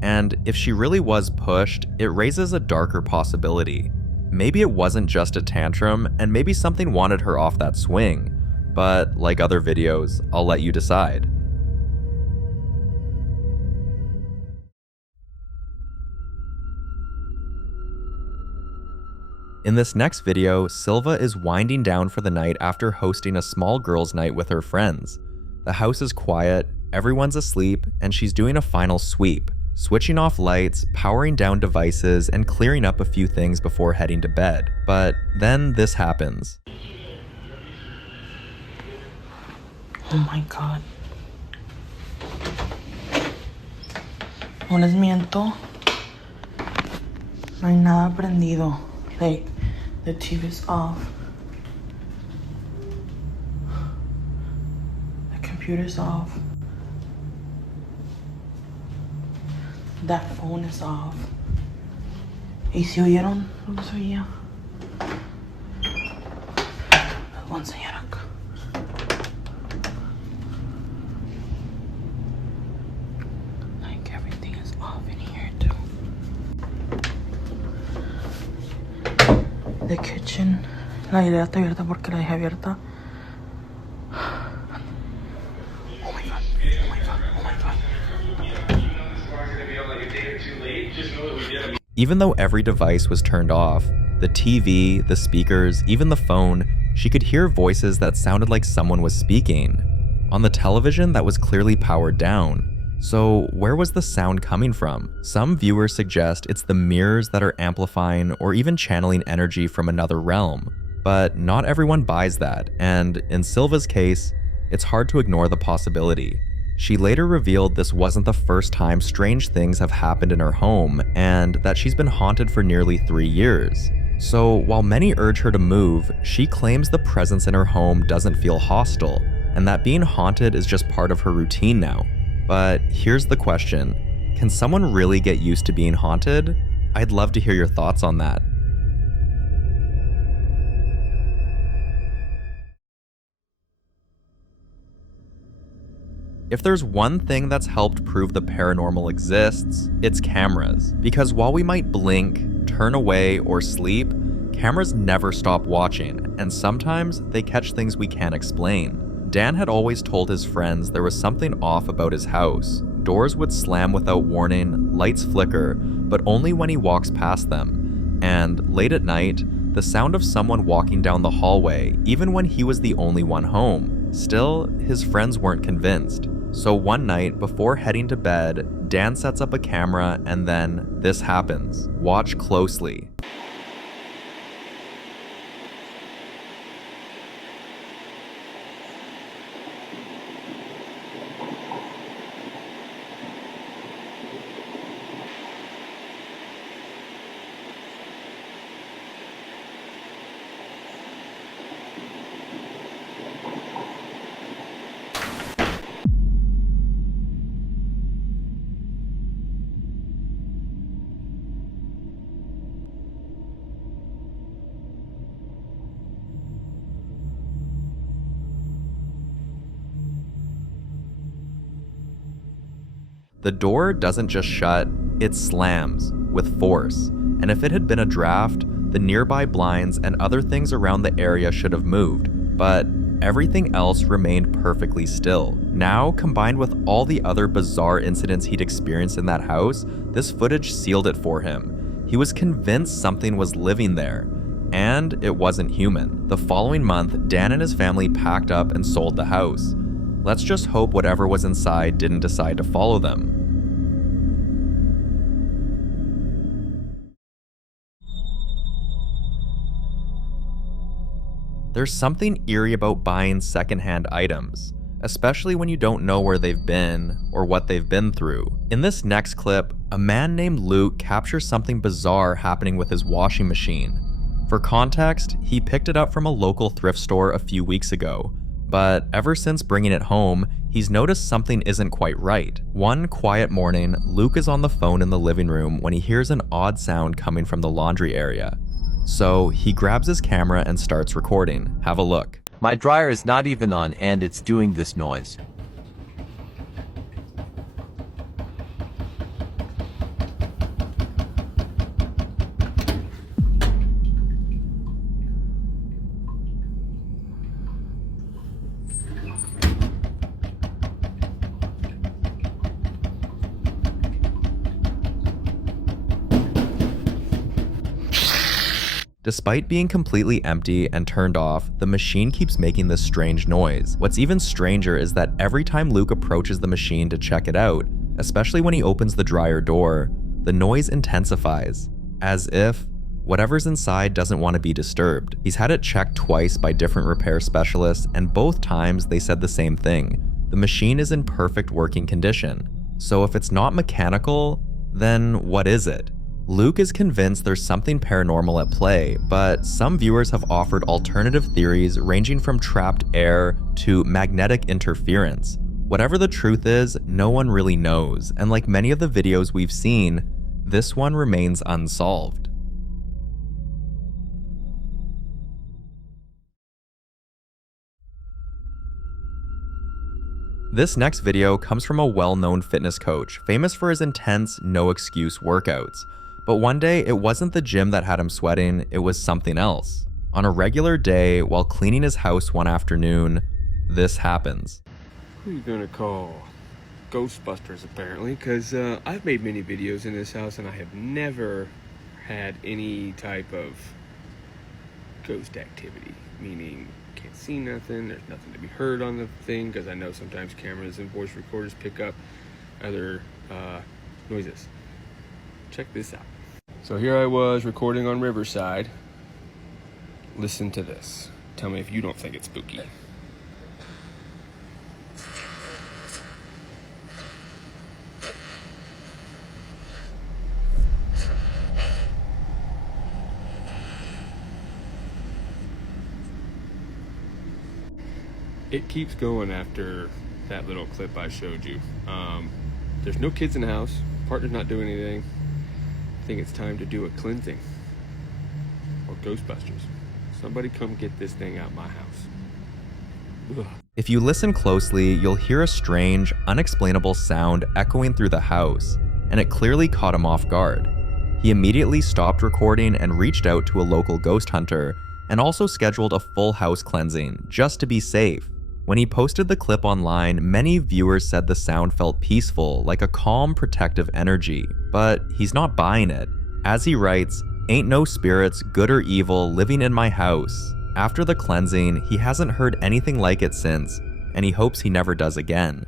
And if she really was pushed, it raises a darker possibility. Maybe it wasn't just a tantrum, and maybe something wanted her off that swing. But like other videos, I'll let you decide. In this next video, Silva is winding down for the night after hosting a small girls' night with her friends. The house is quiet, everyone's asleep, and she's doing a final sweep, switching off lights, powering down devices, and clearing up a few things before heading to bed. But then this happens. Oh my god. No les miento. No hay nada prendido. Like, the TV's off. The computer's off. That phone is off. ¿Y si oyeron lo que se oía? Les voy a enseñar acá. Like, everything is off in here too. The kitchen, la idea está abierta porque la dejé abierta. Even though every device was turned off, the TV, the speakers, even the phone, she could hear voices that sounded like someone was speaking. On the television, that was clearly powered down. So where was the sound coming from? Some viewers suggest it's the mirrors that are amplifying or even channeling energy from another realm. But not everyone buys that, and in Silva's case, it's hard to ignore the possibility. She later revealed this wasn't the first time strange things have happened in her home, and that she's been haunted for nearly 3 years. So while many urge her to move, she claims the presence in her home doesn't feel hostile, and that being haunted is just part of her routine now. But here's the question: can someone really get used to being haunted? I'd love to hear your thoughts on that. If there's one thing that's helped prove the paranormal exists, it's cameras. Because while we might blink, turn away, or sleep, cameras never stop watching, and sometimes they catch things we can't explain. Dan had always told his friends there was something off about his house. Doors would slam without warning, lights flicker, but only when he walks past them. And late at night, the sound of someone walking down the hallway, even when he was the only one home. Still, his friends weren't convinced. So one night, before heading to bed, Dan sets up a camera, and then this happens. Watch closely. The door doesn't just shut, it slams, with force. And if it had been a draft, the nearby blinds and other things around the area should have moved, but everything else remained perfectly still. Now, combined with all the other bizarre incidents he'd experienced in that house, this footage sealed it for him. He was convinced something was living there, and it wasn't human. The following month, Dan and his family packed up and sold the house. Let's just hope whatever was inside didn't decide to follow them. There's something eerie about buying secondhand items, especially when you don't know where they've been or what they've been through. In this next clip, a man named Luke captures something bizarre happening with his washing machine. For context, he picked it up from a local thrift store a few weeks ago, but ever since bringing it home, he's noticed something isn't quite right. One quiet morning, Luke is on the phone in the living room when he hears an odd sound coming from the laundry area. So he grabs his camera and starts recording. Have a look. My dryer is not even on and it's doing this noise. Despite being completely empty and turned off, the machine keeps making this strange noise. What's even stranger is that every time Luke approaches the machine to check it out, especially when he opens the dryer door, the noise intensifies, as if whatever's inside doesn't want to be disturbed. He's had it checked twice by different repair specialists, and both times they said the same thing. The machine is in perfect working condition. So if it's not mechanical, then what is it? Luke is convinced there's something paranormal at play, but some viewers have offered alternative theories ranging from trapped air to magnetic interference. Whatever the truth is, no one really knows, and like many of the videos we've seen, this one remains unsolved. This next video comes from a well-known fitness coach, famous for his intense, no-excuse workouts. But one day, it wasn't the gym that had him sweating, it was something else. On a regular day, while cleaning his house one afternoon, this happens. Who are you gonna call? Ghostbusters, apparently, because I've made many videos in this house and I have never had any type of ghost activity, meaning can't see nothing, there's nothing to be heard on the thing, because I know sometimes cameras and voice recorders pick up other noises. Check this out. So here I was recording on Riverside. Listen to this. Tell me if you don't think it's spooky. it keeps going after that little clip I showed you. There's no kids in the house. Partner's not doing anything. I think it's time to do a cleansing. Or Ghostbusters. Somebody come get this thing out my house. Ugh. If you listen closely, you'll hear a strange, unexplainable sound echoing through the house, and it clearly caught him off guard. He immediately stopped recording and reached out to a local ghost hunter, and also scheduled a full house cleansing, just to be safe. When he posted the clip online, many viewers said the sound felt peaceful, like a calm, protective energy, but he's not buying it. As he writes, "Ain't no spirits, good or evil, living in my house." After the cleansing, he hasn't heard anything like it since, and he hopes he never does again.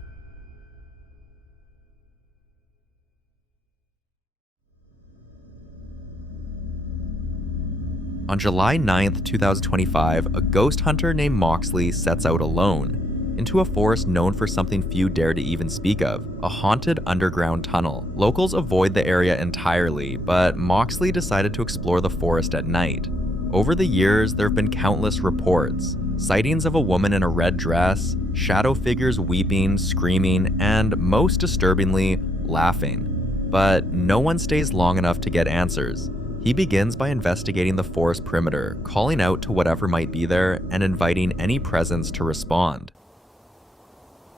On July 9th, 2025, a ghost hunter named Moxley sets out alone into a forest known for something few dare to even speak of, a haunted underground tunnel. Locals avoid the area entirely, but Moxley decided to explore the forest at night. Over the years, there have been countless reports, sightings of a woman in a red dress, shadow figures weeping, screaming, and most disturbingly, laughing. But no one stays long enough to get answers. He begins by investigating the forest perimeter, calling out to whatever might be there and inviting any presence to respond.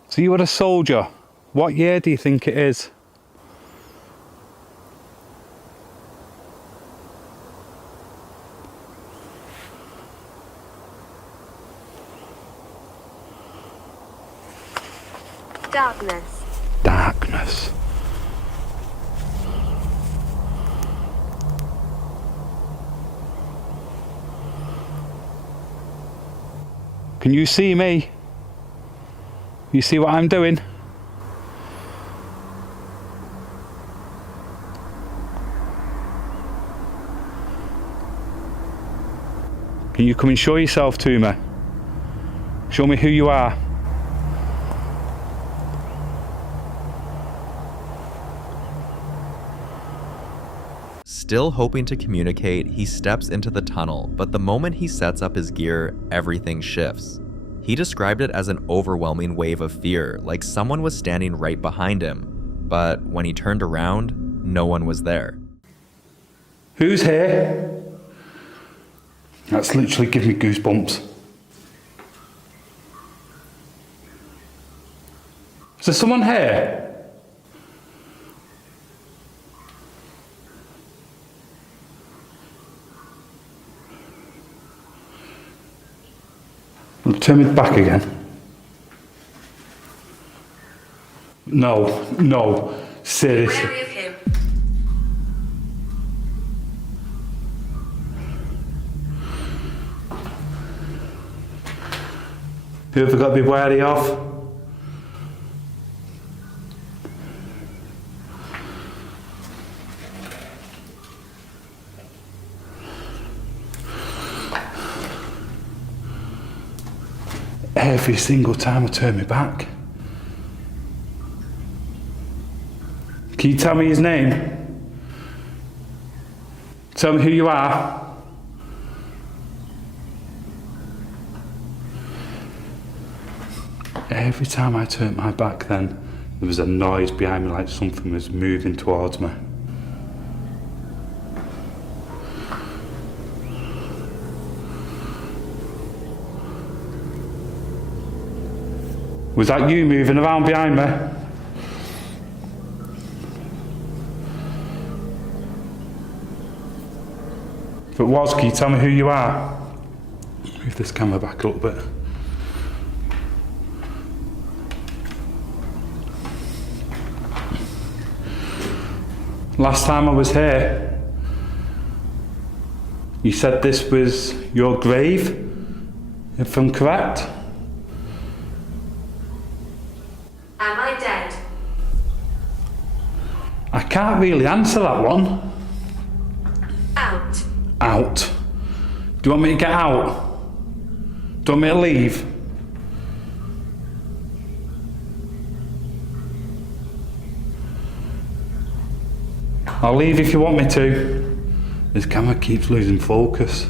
So you were a soldier. What year do you think it is? Darkness. Darkness. Can you see me? You see what I'm doing? Can you come and show yourself to me? Show me who you are. Still hoping to communicate, he steps into the tunnel, but the moment he sets up his gear, everything shifts. He described it as an overwhelming wave of fear, like someone was standing right behind him. But when he turned around, no one was there. Who's here? That's literally giving me goosebumps. Is there someone here? Turn me back again. No, no, seriously. Wary of him. Who have I got to be wary of? Every single time I turn me back. Can you tell me his name? Tell me who you are. Every time I turned my back then, there was a noise behind me like something was moving towards me. Was that you moving around behind me? If it was, can you tell me who you are? Move this camera back a little bit. Last time I was here, you said this was your grave, if I'm correct? Am I dead? I can't really answer that one. Out. Out. Do you want me to get out? Do you want me to leave? I'll leave if you want me to. This camera keeps losing focus.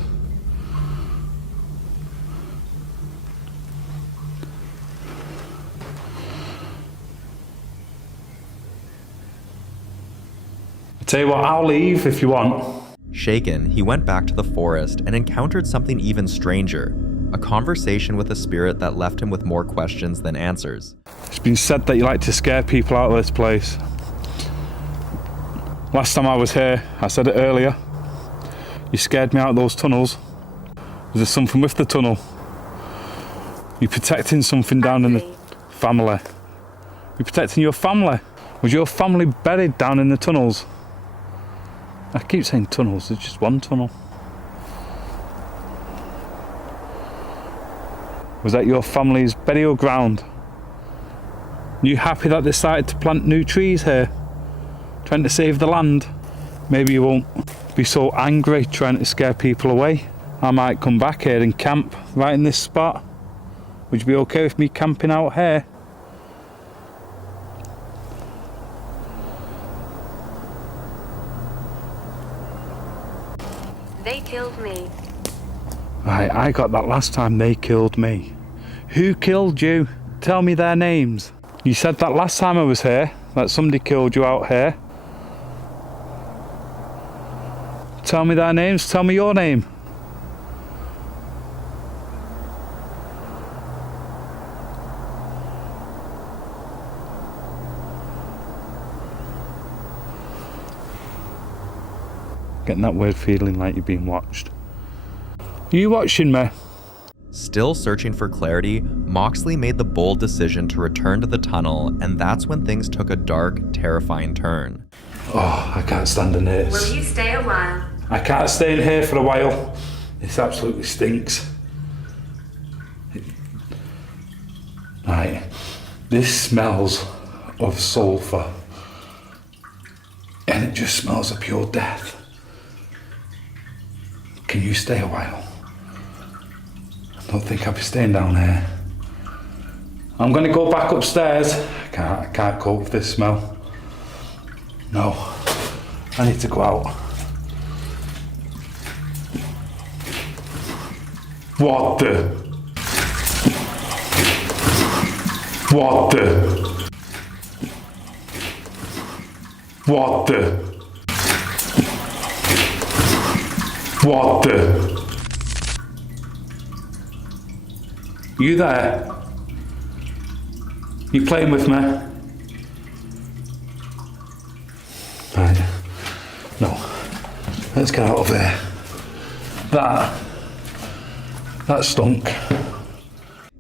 I tell you what, I'll leave if you want. Shaken, he went back to the forest and encountered something even stranger, a conversation with a spirit that left him with more questions than answers. It's been said that you like to scare people out of this place. Last time I was here, I said it earlier, you scared me out of those tunnels. Was there something with the tunnel? You're protecting something down in the family. You're protecting your family. Was your family buried down in the tunnels? I keep saying tunnels, there's just one tunnel. Was that your family's burial ground? You happy that they decided to plant new trees here? Trying to save the land? Maybe you won't be so angry trying to scare people away. I might come back here and camp right in this spot. Would you be okay with me camping out here? They killed me. Right, I got that last time they killed me. Who killed you? Tell me their names. You said that last time I was here, that somebody killed you out here. Tell me their names, tell me your name. Getting that weird feeling like you're being watched. Are you watching me? Still searching for clarity, Moxley made the bold decision to return to the tunnel, and that's when things took a dark, terrifying turn. Oh, I can't stand in this. Will you stay a while? I can't stay in here for a while. This absolutely stinks. Right, this smells of sulphur. And it just smells of pure death. Can you stay a while? I don't think I'll be staying down here. I'm gonna go back upstairs. I can't cope with this smell. No, I need to go out. What the? What the? What the? What the? You there? You playing with me? Right. No. Let's get out of here. That stunk.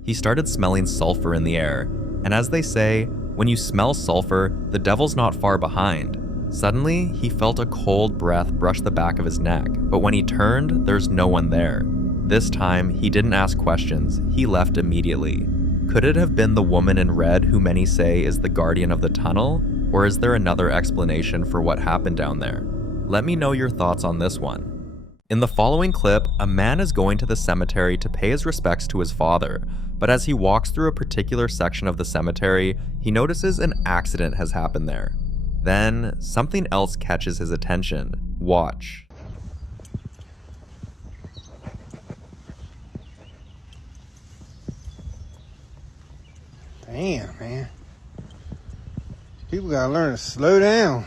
He started smelling sulfur in the air, and as they say, when you smell sulfur, the devil's not far behind. Suddenly, he felt a cold breath brush the back of his neck, but when he turned, there's no one there. This time, he didn't ask questions, he left immediately. Could it have been the woman in red who many say is the guardian of the tunnel? Or is there another explanation for what happened down there? Let me know your thoughts on this one. In the following clip, a man is going to the cemetery to pay his respects to his father, but as he walks through a particular section of the cemetery, he notices an accident has happened there. Then, something else catches his attention. Watch. Damn, man. People gotta learn to slow down.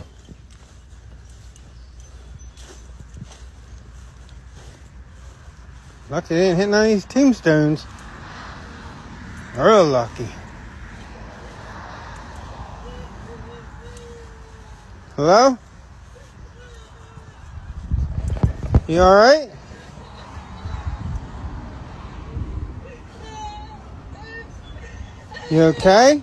Lucky they didn't hit none of these tombstones. Real lucky. Hello? You alright? You okay?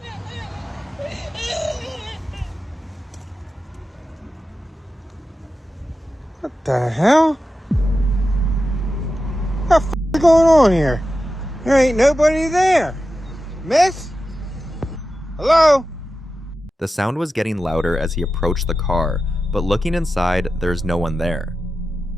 What the hell? What the f is going on here? There ain't nobody there. Miss? Hello? The sound was getting louder as he approached the car, but looking inside, there's no one there.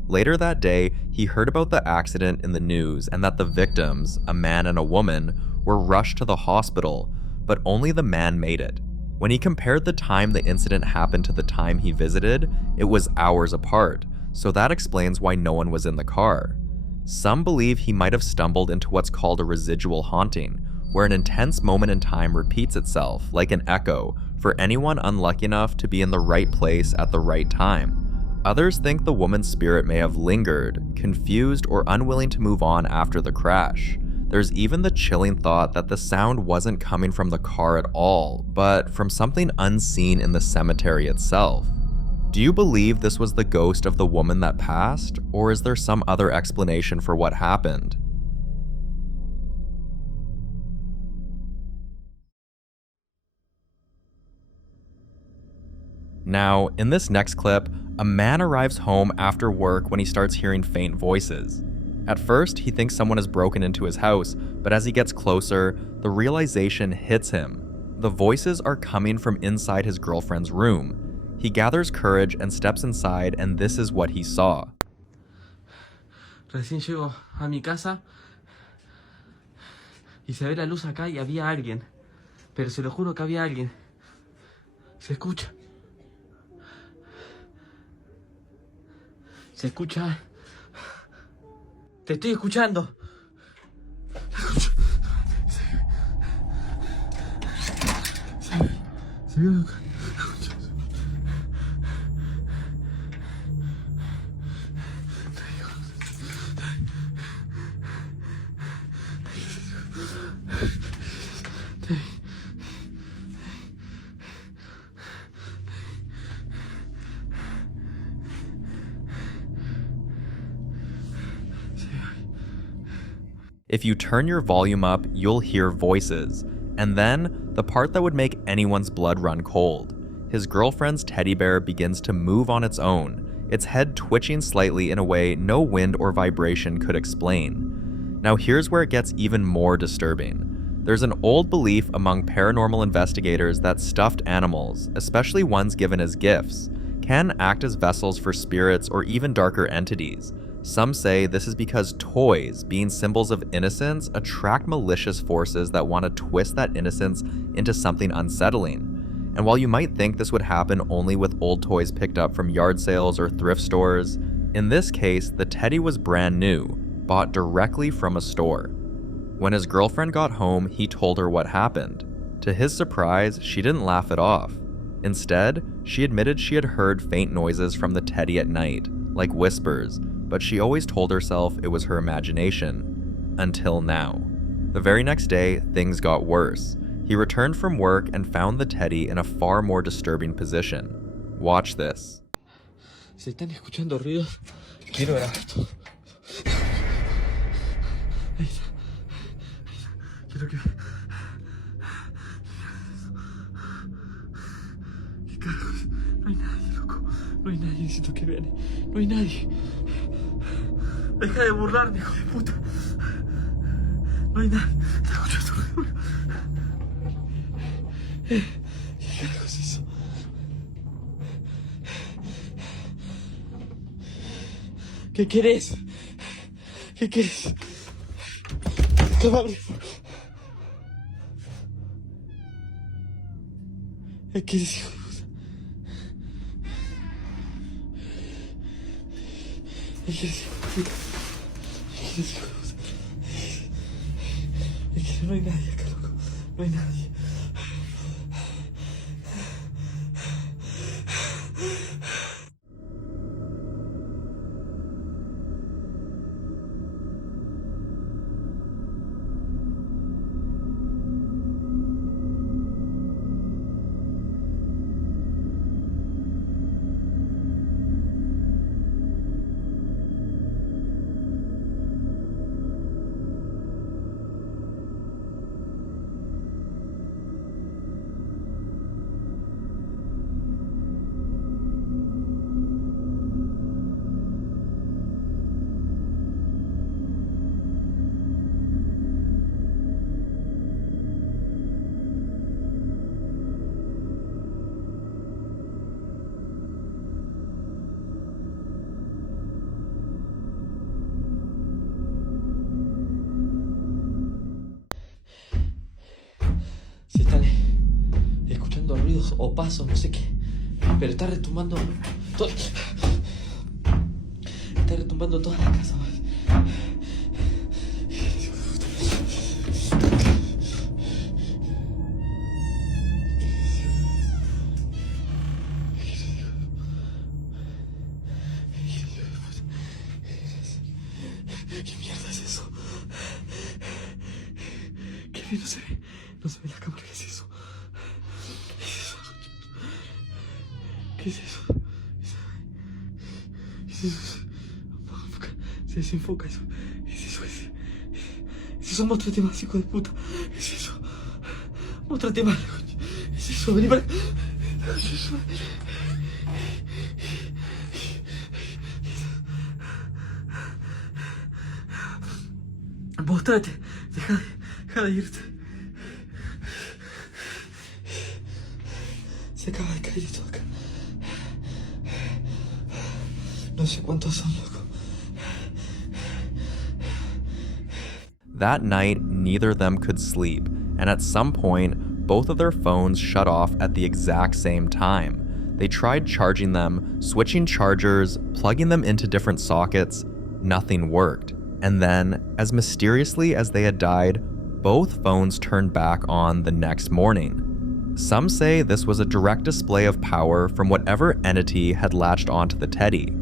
Later that day, he heard about the accident in the news and that the victims, a man and a woman, were rushed to the hospital, but only the man made it. When he compared the time the incident happened to the time he visited, it was hours apart, so that explains why no one was in the car. Some believe he might have stumbled into what's called a residual haunting, where an intense moment in time repeats itself, like an echo, for anyone unlucky enough to be in the right place at the right time. Others think the woman's spirit may have lingered, confused, or unwilling to move on after the crash. There's even the chilling thought that the sound wasn't coming from the car at all, but from something unseen in the cemetery itself. Do you believe this was the ghost of the woman that passed, or is there some other explanation for what happened? Now, in this next clip, a man arrives home after work when he starts hearing faint voices. At first, he thinks someone has broken into his house, but as he gets closer, the realization hits him. The voices are coming from inside his girlfriend's room. He gathers courage and steps inside, and this is what he saw. Recién llego a mi casa y se ve la luz acá y había alguien. Pero se lo juro que había alguien. Se escucha. Se escucha. Te estoy escuchando. Se vio acá. If you turn your volume up, you'll hear voices. And then, the part that would make anyone's blood run cold. His girlfriend's teddy bear begins to move on its own, its head twitching slightly in a way no wind or vibration could explain. Now here's where it gets even more disturbing. There's an old belief among paranormal investigators that stuffed animals, especially ones given as gifts, can act as vessels for spirits or even darker entities. Some say this is because toys, being symbols of innocence, attract malicious forces that want to twist that innocence into something unsettling. And while you might think this would happen only with old toys picked up from yard sales or thrift stores, in this case, the teddy was brand new, bought directly from a store. When his girlfriend got home, he told her what happened. To his surprise, she didn't laugh it off. Instead, she admitted she had heard faint noises from the teddy at night, like whispers, but she always told herself it was her imagination. Until now. The very next day, things got worse. He returned from work and found the teddy in a far more disturbing position. Watch this. Se están escuchando ruidos. Quiero grabar esto. Ahí está. Quiero que... ¿Qué carajos? No hay nadie, loco. No hay nadie, necesito que vean. No hay nadie. Deja de burlarme, hijo de puta. No hay nadie. Te escucho esto. ¿Qué carajo es eso? ¿Qué querés? ¿Qué querés? Cabrón. ¿Qué querés, hijo de puta? ¿Qué querés, hijo de puta? ¿Qué querés, hijo de puta? Es que no hay nadie acá, loco. No hay nadie. Se están escuchando ruidos o pasos, no sé qué. Pero está retumbando todo. Está retumbando toda la casa. ve, no se ve. No se ve la cámara, ¿qué es eso? ¿Qué es eso? ¿Qué es eso? Se desenfoca eso. ¿Qué es eso? Es eso, móstrate más, hijo de puta. ¿Qué es eso? Móstrate más, coño. ¿Qué es eso? Vení para acá. ¿Qué es eso? Móstrate. Deja de irte. Se acaba de caer todo acá. No sé cuántos son, loco. That night, neither of them could sleep, and at some point, both of their phones shut off at the exact same time. They tried charging them, switching chargers, plugging them into different sockets. Nothing worked. And then, as mysteriously as they had died, both phones turned back on the next morning. Some say this was a direct display of power from whatever entity had latched onto the teddy.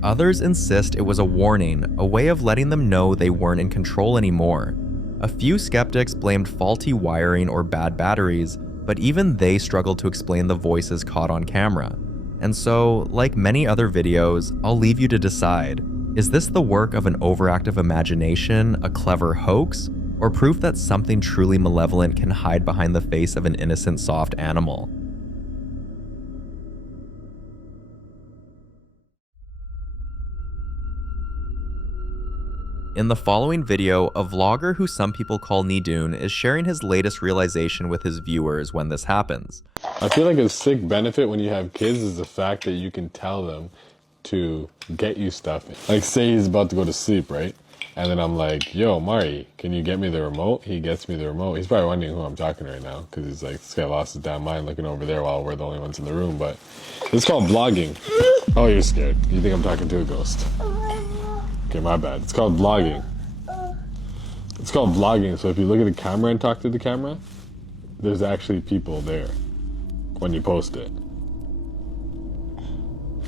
Others insist it was a warning, a way of letting them know they weren't in control anymore. A few skeptics blamed faulty wiring or bad batteries, but even they struggled to explain the voices caught on camera. And so, like many other videos, I'll leave you to decide. Is this the work of an overactive imagination, a clever hoax, or proof that something truly malevolent can hide behind the face of an innocent soft animal? In the following video, a vlogger who some people call Nidun is sharing his latest realization with his viewers when this happens. I feel like a sick benefit when you have kids is the fact that you can tell them to get you stuff. Like say he's about to go to sleep, right? And then I'm like, yo, Mari, can you get me the remote? He gets me the remote. He's probably wondering who I'm talking to right now because he's like, this guy lost his damn mind looking over there while we're the only ones in the room. But it's called vlogging. Oh, you're scared. You think I'm talking to a ghost. Okay, my bad. It's called vlogging. It's called vlogging. So if you look at the camera and talk to the camera, there's actually people there when you post it.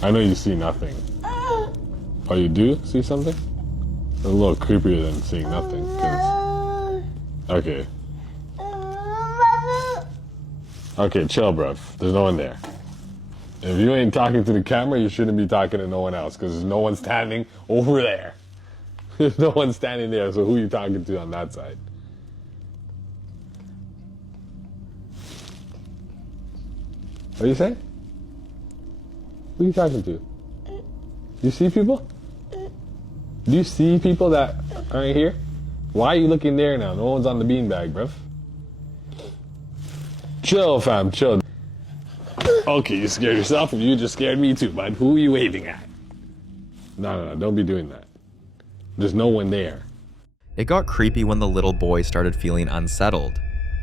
I know you see nothing. Oh, you do see something? It's a little creepier than seeing nothing. Okay. Okay, chill, bruv. There's no one there. If you ain't talking to the camera, you shouldn't be talking to no one else because there's no one standing over there. There's no one standing there, so who are you talking to on that side? What do you say? Who are you talking to? You see people? Do you see people that aren't here? Why are you looking there now? No one's on the beanbag, bruv. Chill, fam, chill. Okay, you scared yourself and you just scared me too, bud. Who are you waving at? No, don't be doing that. There's no one there. It got creepy when the little boy started feeling unsettled.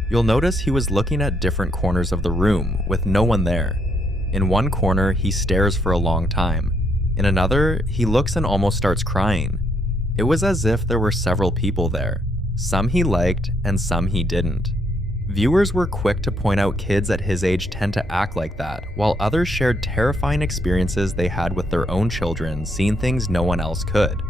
You'll notice he was looking at different corners of the room with no one there. In one corner, he stares for a long time. In another, he looks and almost starts crying. It was as if there were several people there. Some he liked and some he didn't. Viewers were quick to point out kids at his age tend to act like that, while others shared terrifying experiences they had with their own children, seeing things no one else could.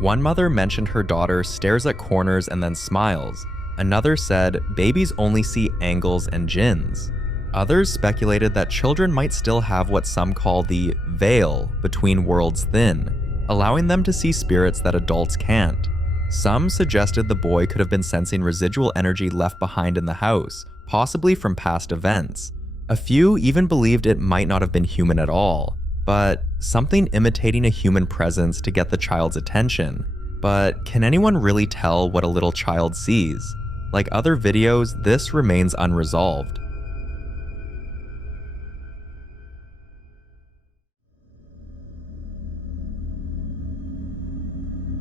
One mother mentioned her daughter stares at corners and then smiles. Another said babies only see angles and jinns. Others speculated that children might still have what some call the veil between worlds thin, allowing them to see spirits that adults can't. Some suggested the boy could have been sensing residual energy left behind in the house, possibly from past events. A few even believed it might not have been human at all, but something imitating a human presence to get the child's attention. But can anyone really tell what a little child sees? Like other videos, this remains unresolved.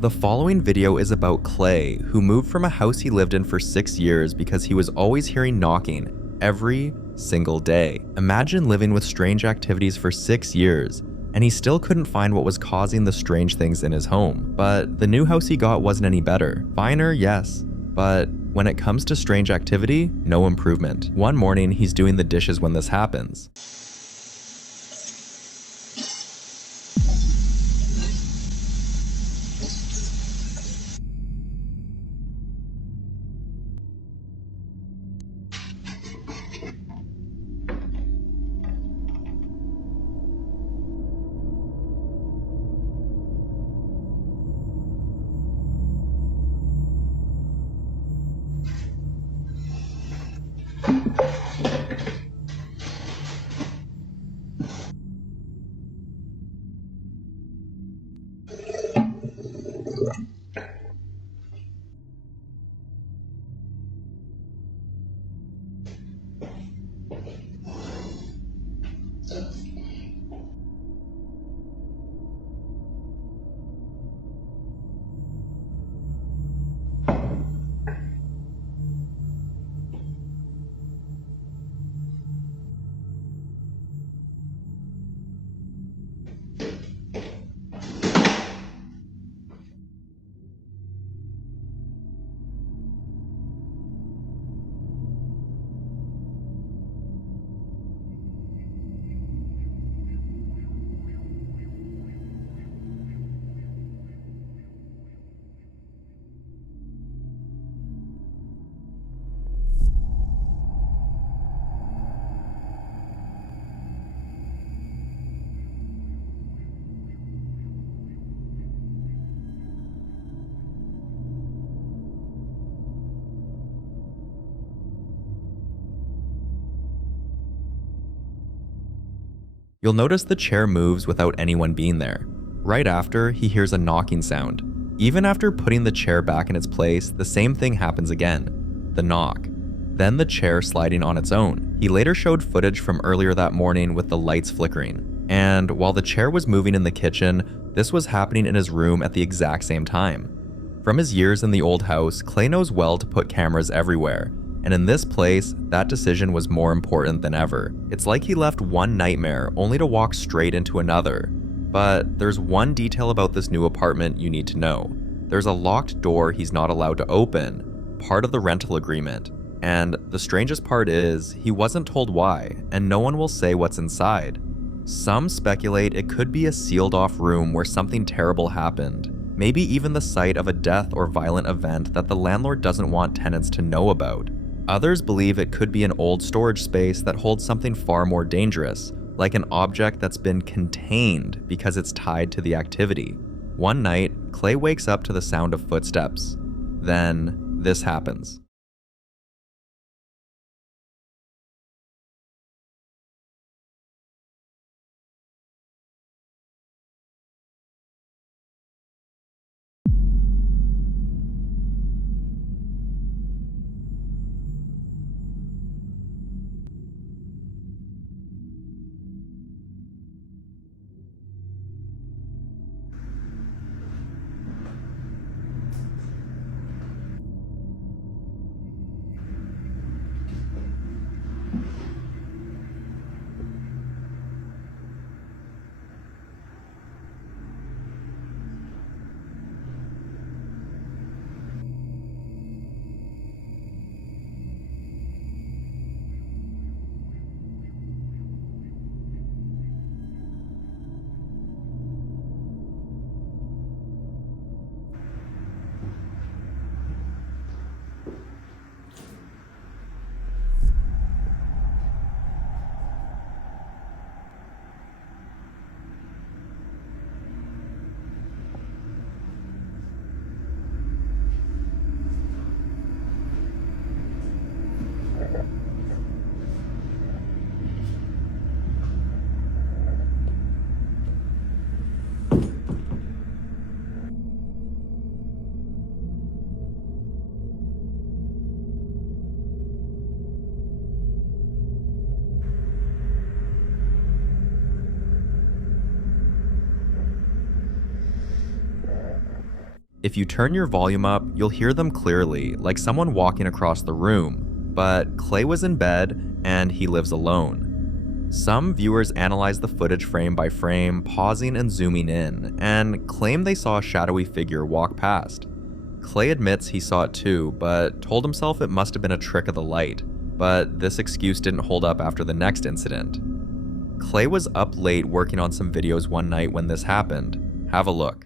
The following video is about Clay, who moved from a house he lived in for 6 years because he was always hearing knocking every single day. Imagine living with strange activities for 6 years, and he still couldn't find what was causing the strange things in his home. But the new house he got wasn't any better. Finer, yes, but when it comes to strange activity, no improvement. One morning, he's doing the dishes when this happens. You'll notice the chair moves without anyone being there. Right after, he hears a knocking sound. Even after putting the chair back in its place, the same thing happens again. The knock. Then the chair sliding on its own. He later showed footage from earlier that morning with the lights flickering. And while the chair was moving in the kitchen, this was happening in his room at the exact same time. From his years in the old house, Clay knows well to put cameras everywhere. And in this place, that decision was more important than ever. It's like he left one nightmare only to walk straight into another. But there's one detail about this new apartment you need to know. There's a locked door he's not allowed to open, part of the rental agreement. And the strangest part is, he wasn't told why, and no one will say what's inside. Some speculate it could be a sealed off room where something terrible happened. Maybe even the site of a death or violent event that the landlord doesn't want tenants to know about. Others believe it could be an old storage space that holds something far more dangerous, like an object that's been contained because it's tied to the activity. One night, Clay wakes up to the sound of footsteps. Then, this happens. If you turn your volume up, you'll hear them clearly, like someone walking across the room. But Clay was in bed, and he lives alone. Some viewers analyze the footage frame by frame, pausing and zooming in, and claim they saw a shadowy figure walk past. Clay admits he saw it too, but told himself it must have been a trick of the light. But this excuse didn't hold up after the next incident. Clay was up late working on some videos one night when this happened. Have a look.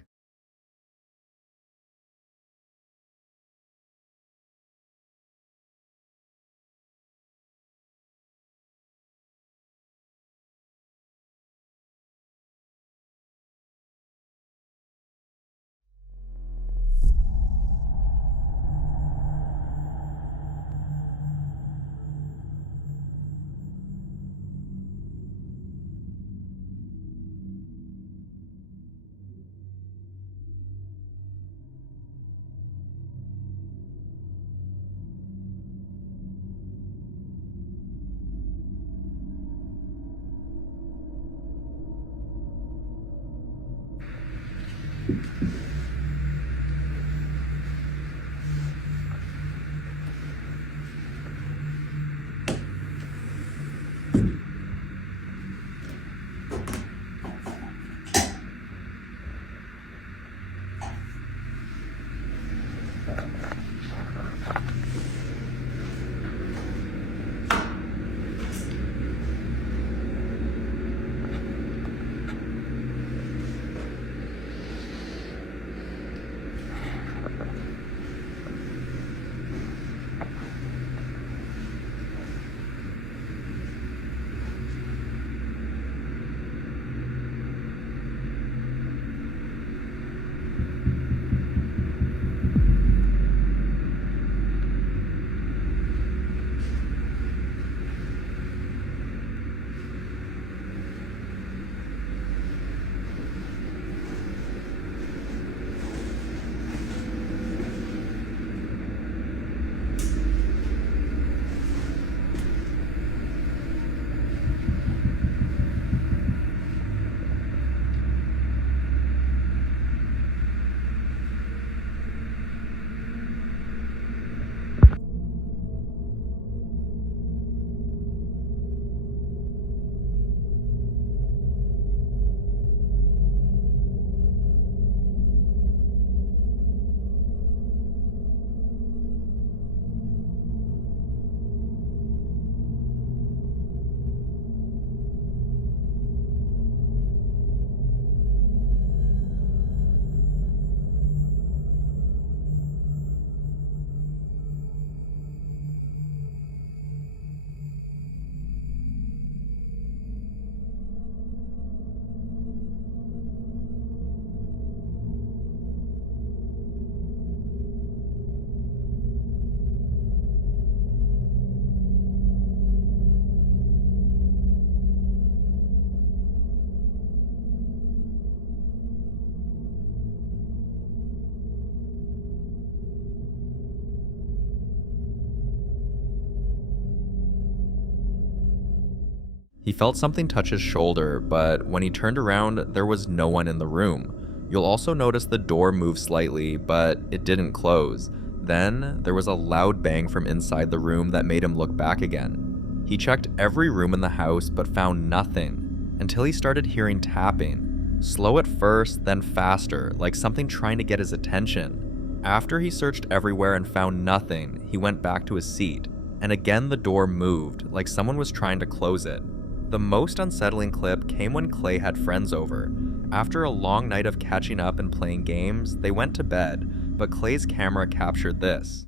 He felt something touch his shoulder, but when he turned around, there was no one in the room. You'll also notice the door moved slightly, but it didn't close. Then, there was a loud bang from inside the room that made him look back again. He checked every room in the house, but found nothing, until he started hearing tapping. Slow at first, then faster, like something trying to get his attention. After he searched everywhere and found nothing, he went back to his seat, and again the door moved, like someone was trying to close it. The most unsettling clip came when Clay had friends over. After a long night of catching up and playing games, they went to bed, but Clay's camera captured this.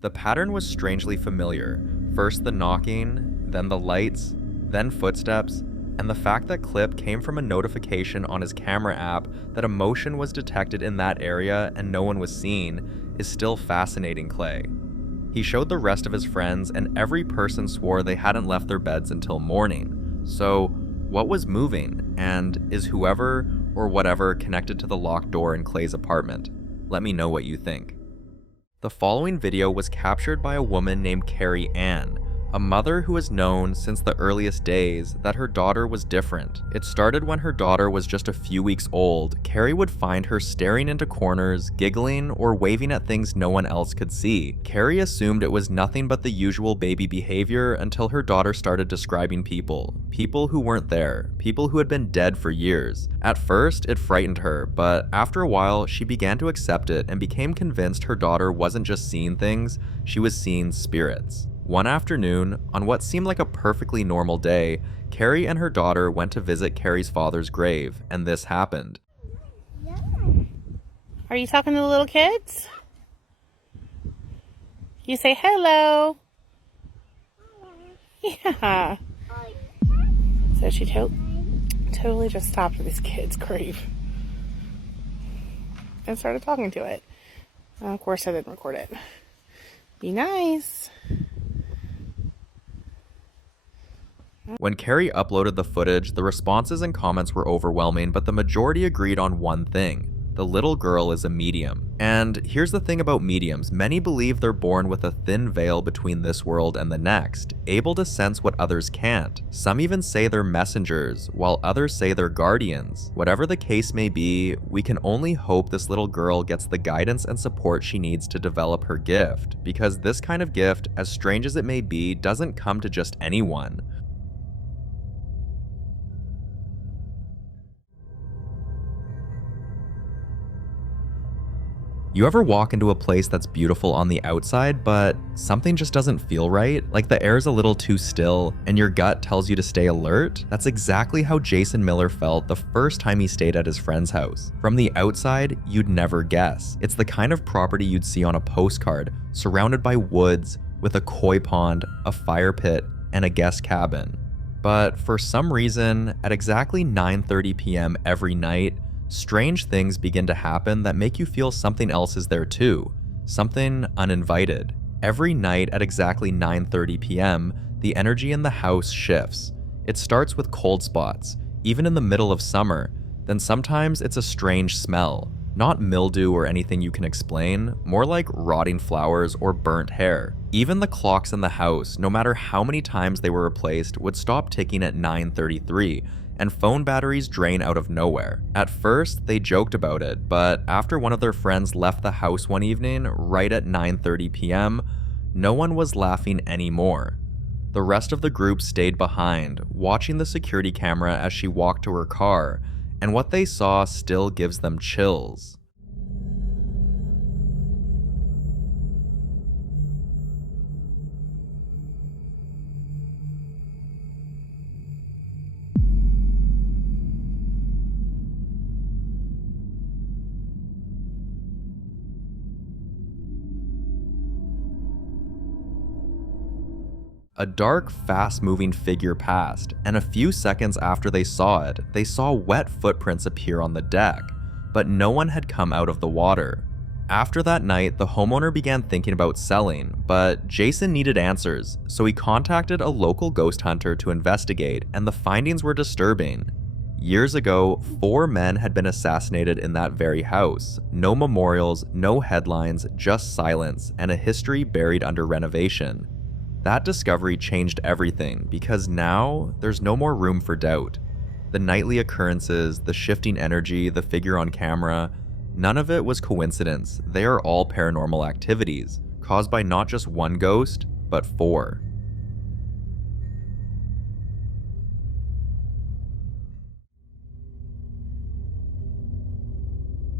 The pattern was strangely familiar. First the knocking, then the lights, then footsteps, and the fact that clip came from a notification on his camera app that a motion was detected in that area and no one was seen is still fascinating Clay. He showed the rest of his friends and every person swore they hadn't left their beds until morning. So, what was moving, and is whoever or whatever connected to the locked door in Clay's apartment? Let me know what you think. The following video was captured by a woman named Carrie Ann, a mother who has known since the earliest days that her daughter was different. It started when her daughter was just a few weeks old. Carrie would find her staring into corners, giggling, or waving at things no one else could see. Carrie assumed it was nothing but the usual baby behavior until her daughter started describing people who weren't there, people who had been dead for years. At first, it frightened her, but after a while, she began to accept it and became convinced her daughter wasn't just seeing things, she was seeing spirits. One afternoon, on what seemed like a perfectly normal day, Carrie and her daughter went to visit Carrie's father's grave, and this happened. Are you talking to the little kids? You say hello. Yeah. So she totally just stopped at this kid's grave and started talking to it. Of course, I didn't record it. Be nice. When Carrie uploaded the footage, the responses and comments were overwhelming, but the majority agreed on one thing. The little girl is a medium. And here's the thing about mediums, many believe they're born with a thin veil between this world and the next, able to sense what others can't. Some even say they're messengers, while others say they're guardians. Whatever the case may be, we can only hope this little girl gets the guidance and support she needs to develop her gift, because this kind of gift, as strange as it may be, doesn't come to just anyone. You ever walk into a place that's beautiful on the outside, but something just doesn't feel right? Like the air's a little too still, and your gut tells you to stay alert? That's exactly how Jason Miller felt the first time he stayed at his friend's house. From the outside, you'd never guess. It's the kind of property you'd see on a postcard, surrounded by woods, with a koi pond, a fire pit, and a guest cabin. But for some reason, at exactly 9:30 p.m. every night, strange things begin to happen that make you feel something else is there too, something uninvited. Every night at exactly 9:30 p.m., the energy in the house shifts. It starts with cold spots, even in the middle of summer. Then sometimes it's a strange smell, not mildew or anything you can explain, more like rotting flowers or burnt hair. Even the clocks in the house, no matter how many times they were replaced, would stop ticking at 9:33, and phone batteries drain out of nowhere. At first, they joked about it, but after one of their friends left the house one evening, right at 9:30 p.m., no one was laughing anymore. The rest of the group stayed behind, watching the security camera as she walked to her car, and what they saw still gives them chills. A dark, fast-moving figure passed, and a few seconds after they saw it, they saw wet footprints appear on the deck, but no one had come out of the water. After that night, the homeowner began thinking about selling, but Jason needed answers, so he contacted a local ghost hunter to investigate, and the findings were disturbing. Years ago, 4 men had been assassinated in that very house. No memorials, no headlines, just silence, and a history buried under renovation. That discovery changed everything because now there's no more room for doubt. The nightly occurrences, the shifting energy, the figure on camera, none of it was coincidence. They are all paranormal activities, caused by not just one ghost, but 4.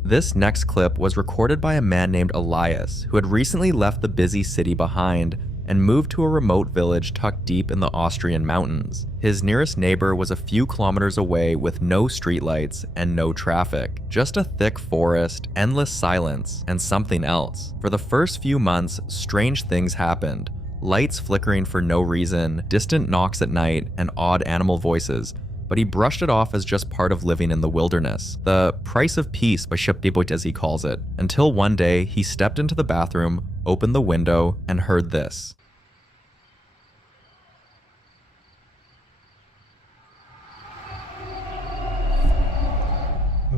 This next clip was recorded by a man named Elias, who had recently left the busy city behind and moved to a remote village tucked deep in the Austrian mountains. His nearest neighbor was a few kilometers away with no streetlights and no traffic, just a thick forest, endless silence, and something else. For the first few months, strange things happened. Lights flickering for no reason, distant knocks at night, and odd animal voices, but he brushed it off as just part of living in the wilderness. The price of peace, as he calls it, until one day he stepped into the bathroom, opened the window, and heard this.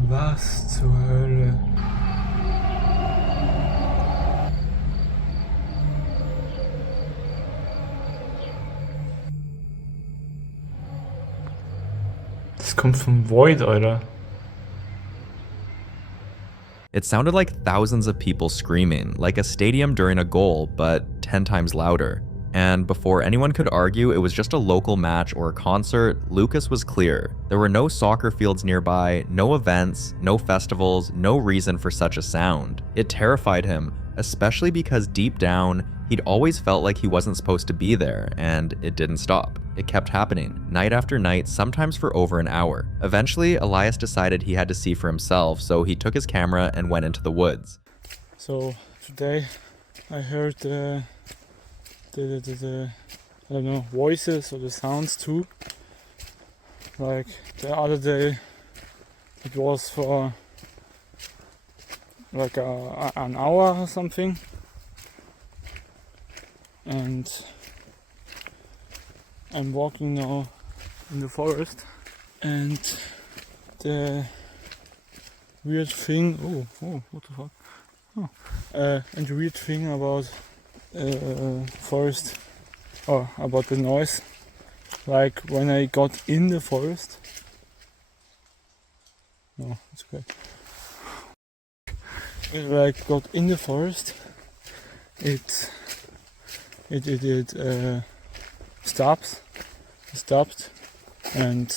Was zur Hölle? Das kommt vom Void, Alter. It sounded like thousands of people screaming, like a stadium during a goal, but 10 times louder. And before anyone could argue it was just a local match or a concert, Lucas was clear. There were no soccer fields nearby, no events, no festivals, no reason for such a sound. It terrified him, especially because deep down, he'd always felt like he wasn't supposed to be there, and it didn't stop. It kept happening, night after night, sometimes for over an hour. Eventually, Elias decided he had to see for himself, so he took his camera and went into the woods. So, today I heard the I don't know, voices or the sounds too. Like the other day, it was for like an hour or something. And I'm walking now in the forest, and the weird thing, oh, what the fuck? Oh. And the weird thing about forest, or about the noise, like when I got in the forest, no, it's okay. When I got in the forest, it stopped, and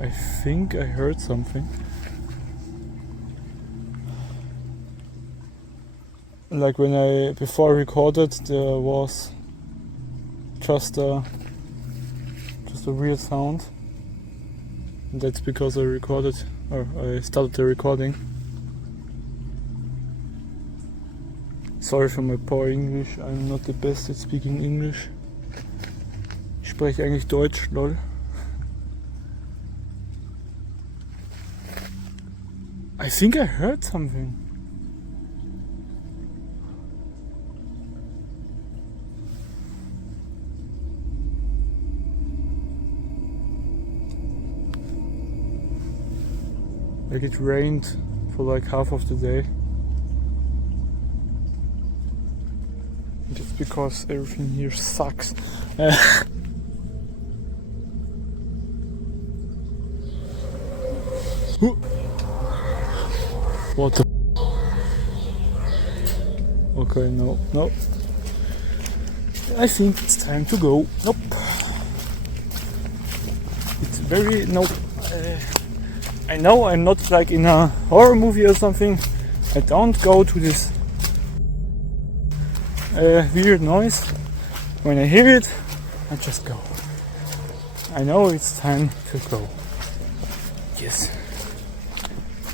I think I heard something. Like when before I recorded, there was just a weird sound. And that's because I started the recording. Sorry for my poor English, I'm not the best at speaking English. Ich spreche eigentlich Deutsch, lol. I think I heard something. Like it rained for like half of the day. Just because everything here sucks. What the? Okay, no. I think it's time to go. Nope. It's very nope. I know I'm not like in a horror movie or something. I don't go to this weird noise. When I hear it, I just go. I know it's time to go. Yes.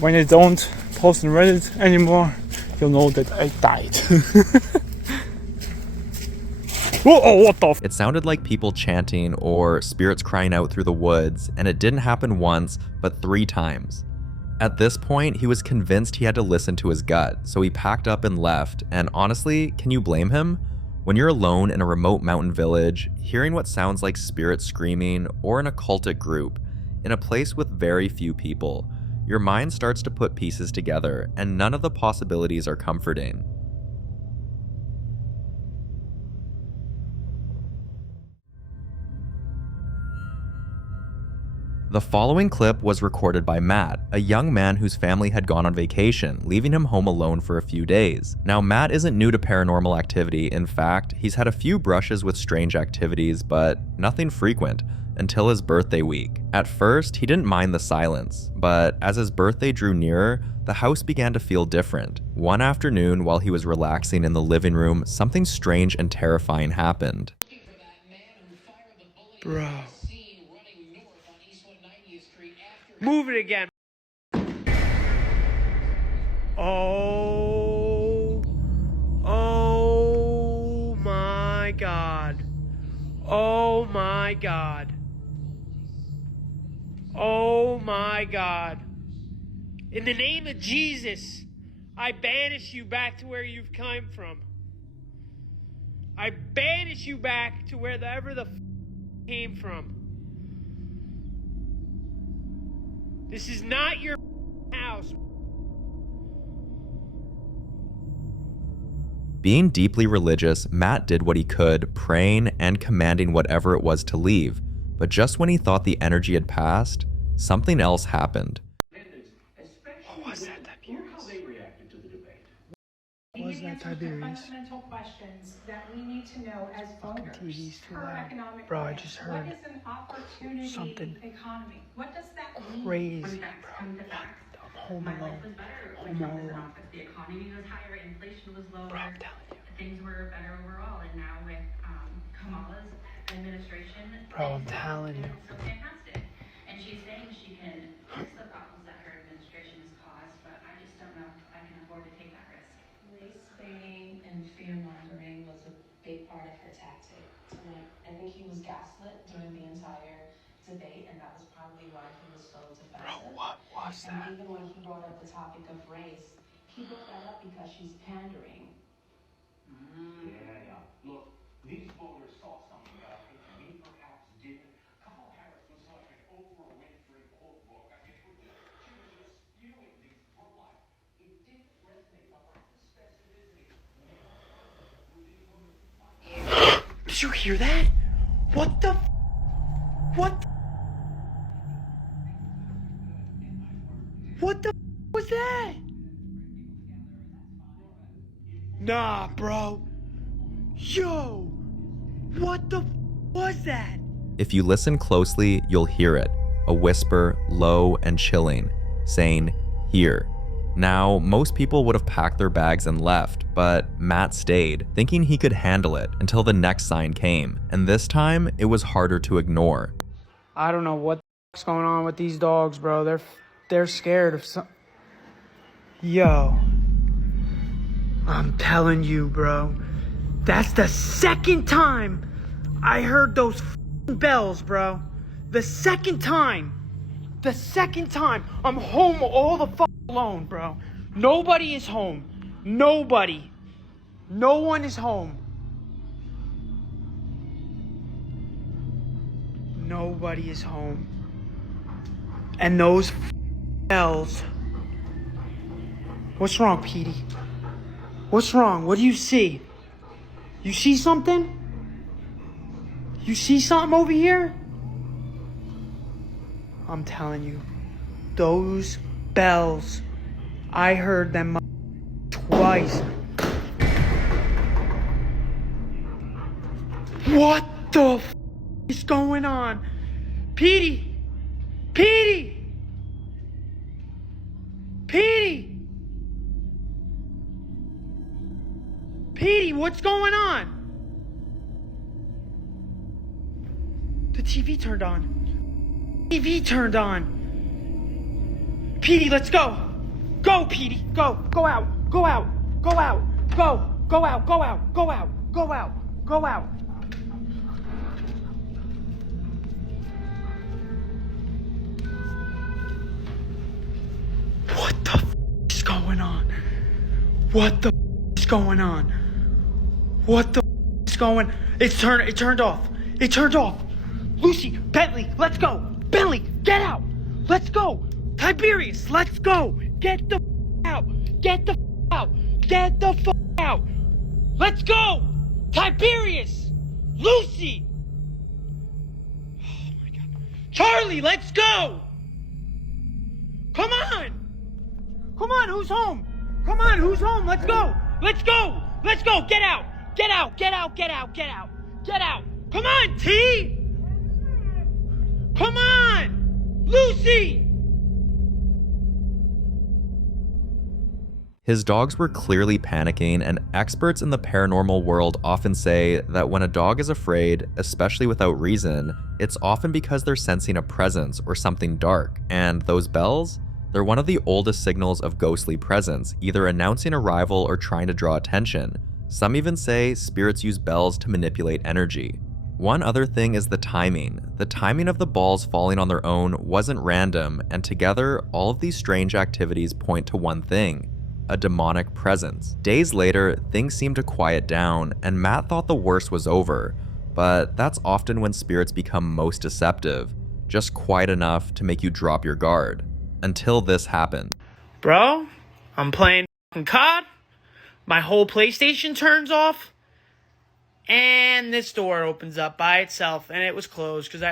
When I don't post on Reddit anymore, you'll know that I died. Oh, what the f- It sounded like people chanting or spirits crying out through the woods, and it didn't happen once, but 3 times. At this point, he was convinced he had to listen to his gut, so he packed up and left, and honestly, can you blame him? When you're alone in a remote mountain village, hearing what sounds like spirits screaming, or an occultic group, in a place with very few people, your mind starts to put pieces together, and none of the possibilities are comforting. The following clip was recorded by Matt, a young man whose family had gone on vacation, leaving him home alone for a few days. Now, Matt isn't new to paranormal activity. In fact, he's had a few brushes with strange activities, but nothing frequent, until his birthday week. At first, he didn't mind the silence, but as his birthday drew nearer, the house began to feel different. One afternoon, while he was relaxing in the living room, something strange and terrifying happened. Bro. Move it again. Oh my God. Oh my God. Oh my God. In the name of Jesus, I banish you back to where you've come from. I banish you back to wherever the came from. This is not your house. Being deeply religious, Matt did what he could, praying and commanding whatever it was to leave. But just when he thought the energy had passed, something else happened. What was that, Tiberius? What was that, Tiberius? Fundamental questions that we need to know as voters. TV's too Per loud. economic Bro, I growth. just heard What is an opportunity something economy? What does that mean? crazy, bro. Home alone. Home alone. The economy was higher, inflation was lower, Bro, I'm telling you. things were better overall, and now with Kamala's administration, Bro, I'm telling you. it's so fantastic. And she's saying she can fix the problems that her administration has caused, but I just don't know if I can afford to take that risk. Race baiting and fear mongering was a big part of her tactic. I think he was gaslit during the entire debate, and that was probably why he was so defensive. Bro, what was that? And even when he brought up the topic of race, he brought that up because she's pandering. Yeah. Look, these voters saw something that I think we perhaps didn't. Kamala Harris was like an Oprah Winfrey quote book. I mean, she was just spewing these pro-life. It didn't resonate. The lack of specificity made her argument with these women. Did you hear that? What the? What? What the was that? Nah, bro. Yo, what the was that? If you listen closely, you'll hear it, a whisper, low and chilling, saying, "Here." Now, most people would have packed their bags and left, but Matt stayed, thinking he could handle it until the next sign came, and this time, it was harder to ignore. I don't know what the fuck's going on with these dogs, bro. They're scared of some. Yo, I'm telling you, bro. That's the second time I heard those bells, bro. The second time. I'm home all the alone, bro. Nobody is home. Nobody. No one is home. Nobody is home. And those bells. What's wrong, Petey? What's wrong? What do you see? You see something? You see something over here? I'm telling you, those bells, I heard them twice. What the f is going on? Petey! Petey! Petey! Petey, what's going on? The TV turned on. TV turned on. Petey, let's go. Go, Petey. Go. Go out. Go out. Go out. Go. Go out. Go out. Go out. Go out. Go out. What the f is going on? What the f is going on? What the f is going? It turned off. It turned off. Lucy, Bentley, let's go. Bentley, get out. Let's go. Tiberius, let's go. Get the f out. Get the f out. Get the f out. Let's go. Tiberius. Lucy. Oh my God. Charlie, let's go. Come on. Come on, who's home? Come on, who's home? Let's go. Let's go. Let's go. Get out. Get out. Get out. Get out. Get out. Get out. Come on, T. Come on. Lucy. His dogs were clearly panicking, and experts in the paranormal world often say that when a dog is afraid, especially without reason, it's often because they're sensing a presence or something dark. And those bells? They're one of the oldest signals of ghostly presence, either announcing arrival or trying to draw attention. Some even say spirits use bells to manipulate energy. One other thing is the timing. The timing of the balls falling on their own wasn't random, and together, all of these strange activities point to one thing: a demonic presence. Days later, things seemed to quiet down, and Matt thought the worst was over, but that's often when spirits become most deceptive, just quiet enough to make you drop your guard. Until this happened. Bro, I'm playing COD, my whole PlayStation turns off, and this door opens up by itself, and it was closed because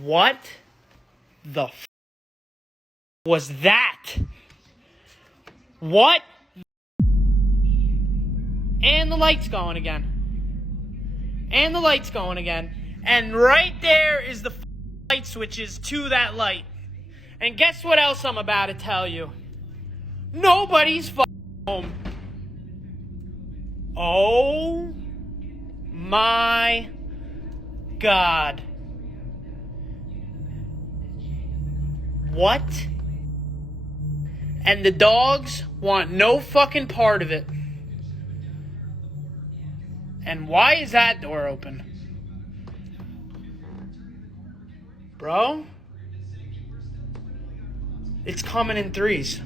what the f was that? What? And the light's going again. And the light's going again. And right there is the light switches to that light. And guess what else I'm about to tell you? Nobody's home. Oh my God. What? And the dogs want no fucking part of it. And why is that door open? Bro? It's coming in threes.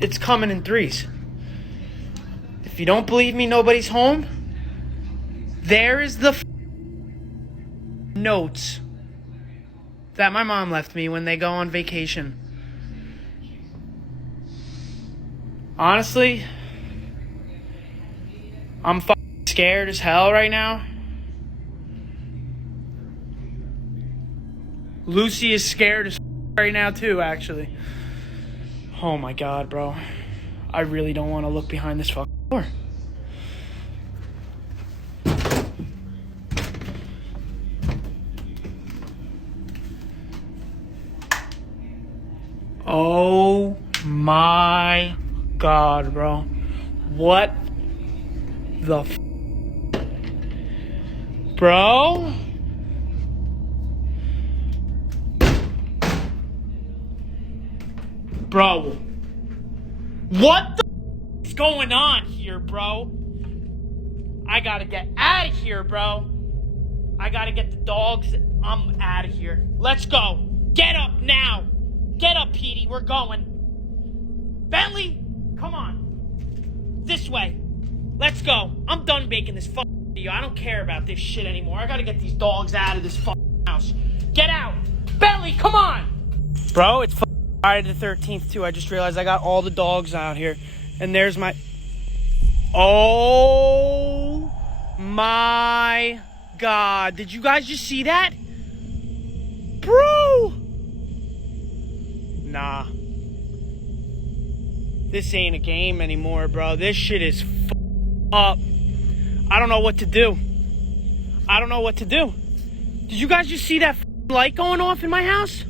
It's coming in threes. If you don't believe me, nobody's home. There is the notes that my mom left me when they go on vacation. Honestly, I'm scared as hell right now. Lucy is scared as right now too, actually. Oh my God, bro. I really don't want to look behind this fucking door. Oh my God, bro. What the f? Bro? Bro. What the f is going on here, bro? I gotta get out of here, bro. I gotta get the dogs. I'm out of here. Let's go. Get up now. Get up, Petey. We're going. Bentley, come on. This way. Let's go. I'm done making this fucking video. I don't care about this shit anymore. I gotta get these dogs out of this fucking house. Get out. Bentley, come on. Bro, it's Friday the 13th too. I just realized I got all the dogs out here. And there's my... Oh my God. Did you guys just see that? Bro! Nah. This ain't a game anymore, bro. This shit is up. I don't know what to do. I don't know what to do. Did you guys just see that light going off in my house?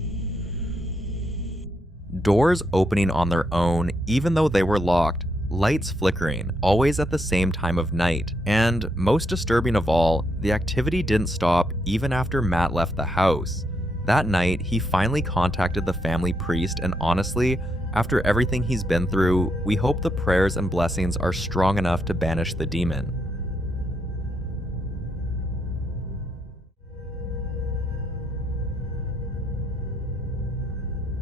Doors opening on their own, even though they were locked, lights flickering, always at the same time of night, and most disturbing of all, the activity didn't stop even after Matt left the house. That night, he finally contacted the family priest, and honestly, after everything he's been through, we hope the prayers and blessings are strong enough to banish the demon.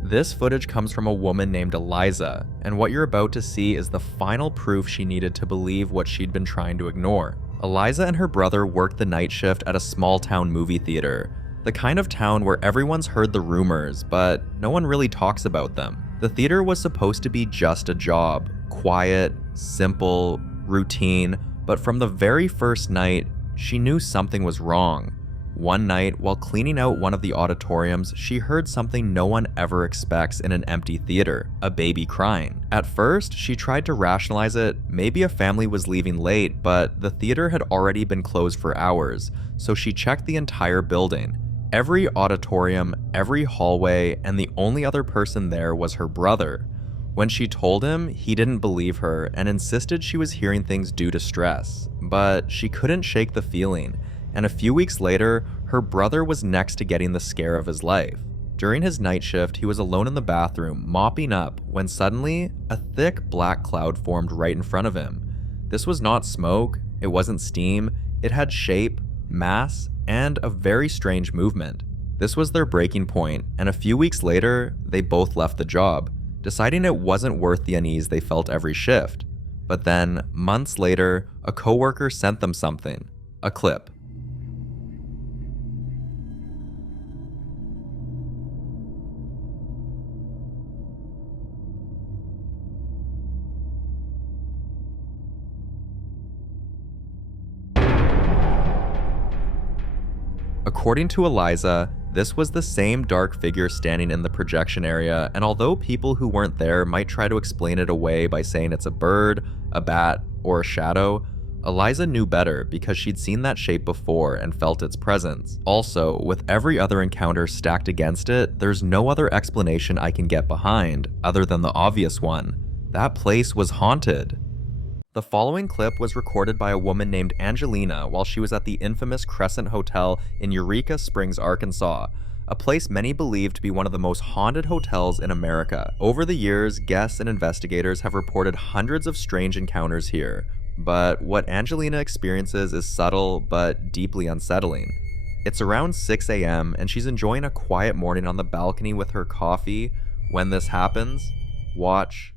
This footage comes from a woman named Eliza, and what you're about to see is the final proof she needed to believe what she'd been trying to ignore. Eliza and her brother worked the night shift at a small town movie theater, the kind of town where everyone's heard the rumors, but no one really talks about them. The theater was supposed to be just a job, quiet, simple, routine, but from the very first night, she knew something was wrong. One night, while cleaning out one of the auditoriums, she heard something no one ever expects in an empty theater, a baby crying. At first, she tried to rationalize it, maybe a family was leaving late, but the theater had already been closed for hours, so she checked the entire building. Every auditorium, every hallway, and the only other person there was her brother. When she told him, he didn't believe her and insisted she was hearing things due to stress, but she couldn't shake the feeling. And a few weeks later, her brother was next to getting the scare of his life. During his night shift, he was alone in the bathroom, mopping up, when suddenly, a thick black cloud formed right in front of him. This was not smoke, it wasn't steam, it had shape, mass, and a very strange movement. This was their breaking point, and a few weeks later, they both left the job, deciding it wasn't worth the unease they felt every shift. But then, months later, a coworker sent them something, a clip. According to Eliza, this was the same dark figure standing in the projection area, and although people who weren't there might try to explain it away by saying it's a bird, a bat, or a shadow, Eliza knew better because she'd seen that shape before and felt its presence. Also, with every other encounter stacked against it, there's no other explanation I can get behind, other than the obvious one. That place was haunted. The following clip was recorded by a woman named Angelina while she was at the infamous Crescent Hotel in Eureka Springs, Arkansas, a place many believe to be one of the most haunted hotels in America. Over the years, guests and investigators have reported hundreds of strange encounters here, but what Angelina experiences is subtle but deeply unsettling. It's around 6 a.m. and she's enjoying a quiet morning on the balcony with her coffee. When this happens, watch.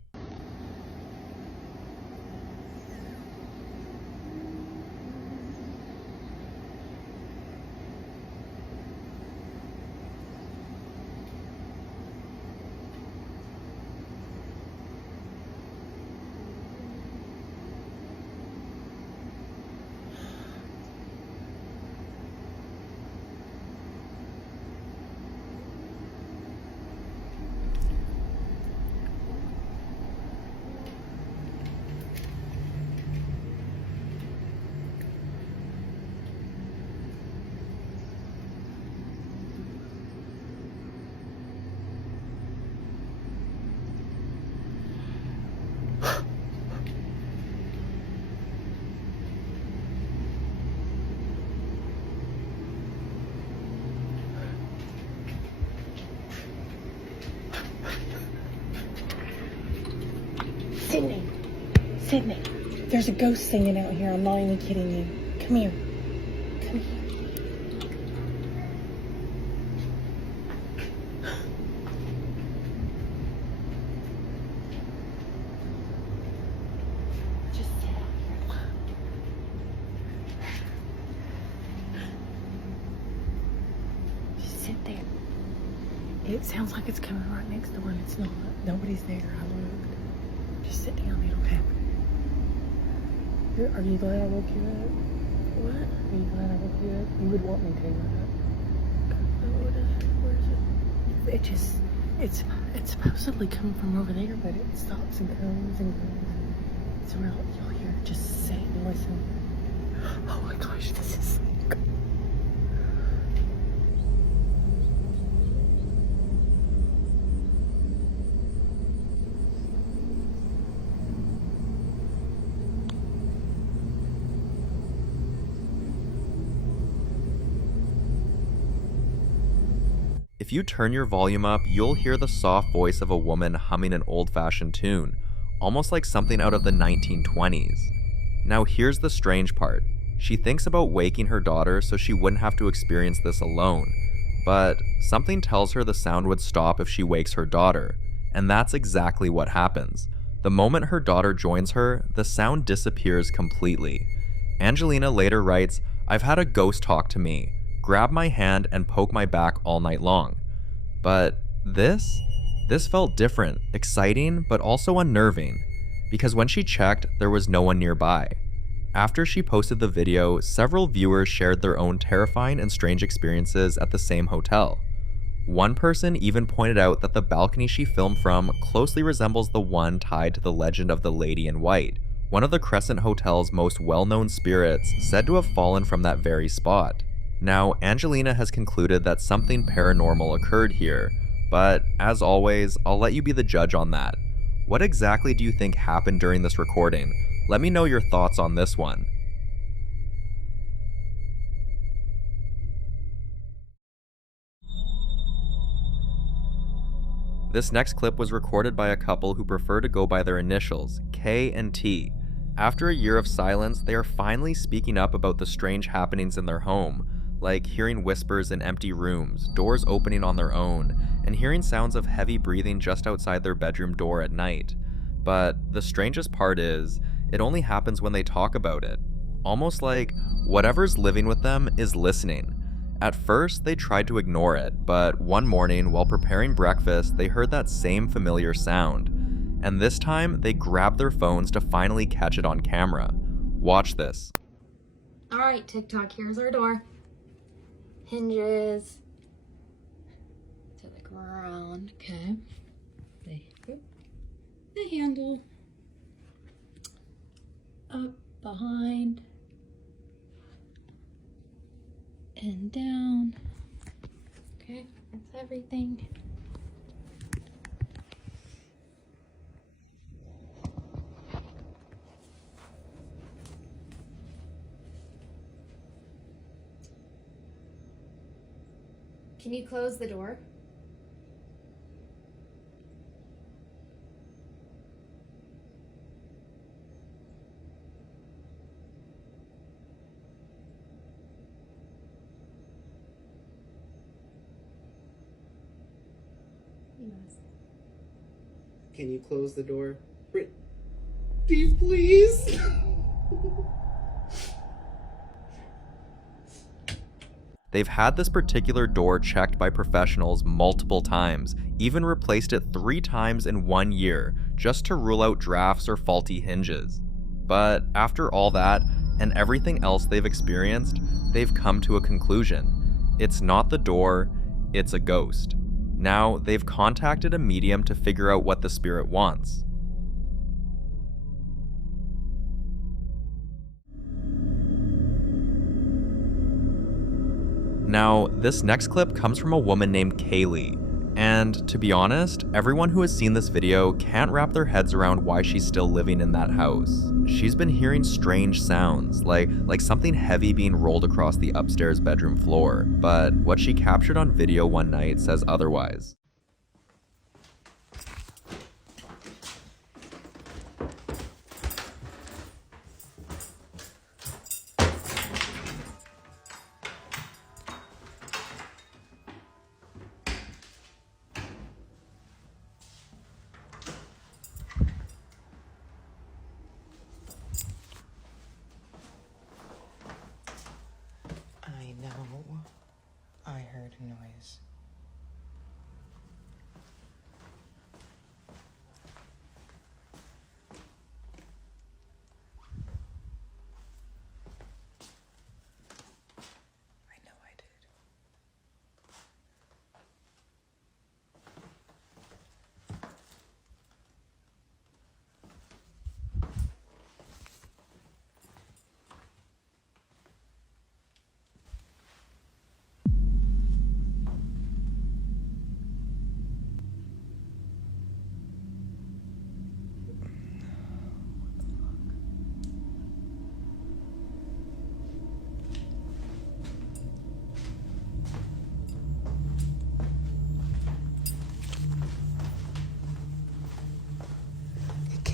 Sydney, there's a ghost singing out here. I'm not even kidding you. Come here. Come here. Just sit out here. Just sit there. It sounds like it's coming right next door, and it's not. Nobody's there. I looked. Just sit down. It'll happen. Are you glad I woke you up? What? Are you glad I woke you up? You would want me to, right? Where is it? It's supposedly coming from over there, but it stops and goes and goes. It's around. You'll hear it. Just sit and listen. Oh my gosh, this is sick. If you turn your volume up, you'll hear the soft voice of a woman humming an old-fashioned tune, almost like something out of the 1920s. Now here's the strange part. She thinks about waking her daughter so she wouldn't have to experience this alone, but something tells her the sound would stop if she wakes her daughter, and that's exactly what happens. The moment her daughter joins her, the sound disappears completely. Angelina later writes, "I've had a ghost talk to me, grab my hand and poke my back all night long. But this felt different, exciting, but also unnerving, because when she checked, there was no one nearby." After she posted the video, several viewers shared their own terrifying and strange experiences at the same hotel. One person even pointed out that the balcony she filmed from closely resembles the one tied to the legend of the Lady in White, one of the Crescent Hotel's most well-known spirits said to have fallen from that very spot. Now, Angelina has concluded that something paranormal occurred here, but as always, I'll let you be the judge on that. What exactly do you think happened during this recording? Let me know your thoughts on this one. This next clip was recorded by a couple who prefer to go by their initials, K and T. After a year of silence, they are finally speaking up about the strange happenings in their home, like hearing whispers in empty rooms, doors opening on their own, and hearing sounds of heavy breathing just outside their bedroom door at night. But the strangest part is, it only happens when they talk about it. Almost like whatever's living with them is listening. At first, they tried to ignore it, but one morning, while preparing breakfast, they heard that same familiar sound. And this time, they grabbed their phones to finally catch it on camera. Watch this. All right, TikTok, here's our door. Hinges to the ground. Okay. The handle up behind and down. Okay, that's everything. Can you close the door? Yes. Can you close the door? Please? They've had this particular door checked by professionals multiple times, even replaced it 3 times in 1 year, just to rule out drafts or faulty hinges. But after all that, and everything else they've experienced, they've come to a conclusion. It's not the door, it's a ghost. Now, they've contacted a medium to figure out what the spirit wants. Now, this next clip comes from a woman named Kaylee, and to be honest, everyone who has seen this video can't wrap their heads around why she's still living in that house. She's been hearing strange sounds, like something heavy being rolled across the upstairs bedroom floor, but what she captured on video one night says otherwise. I know. I heard a noise.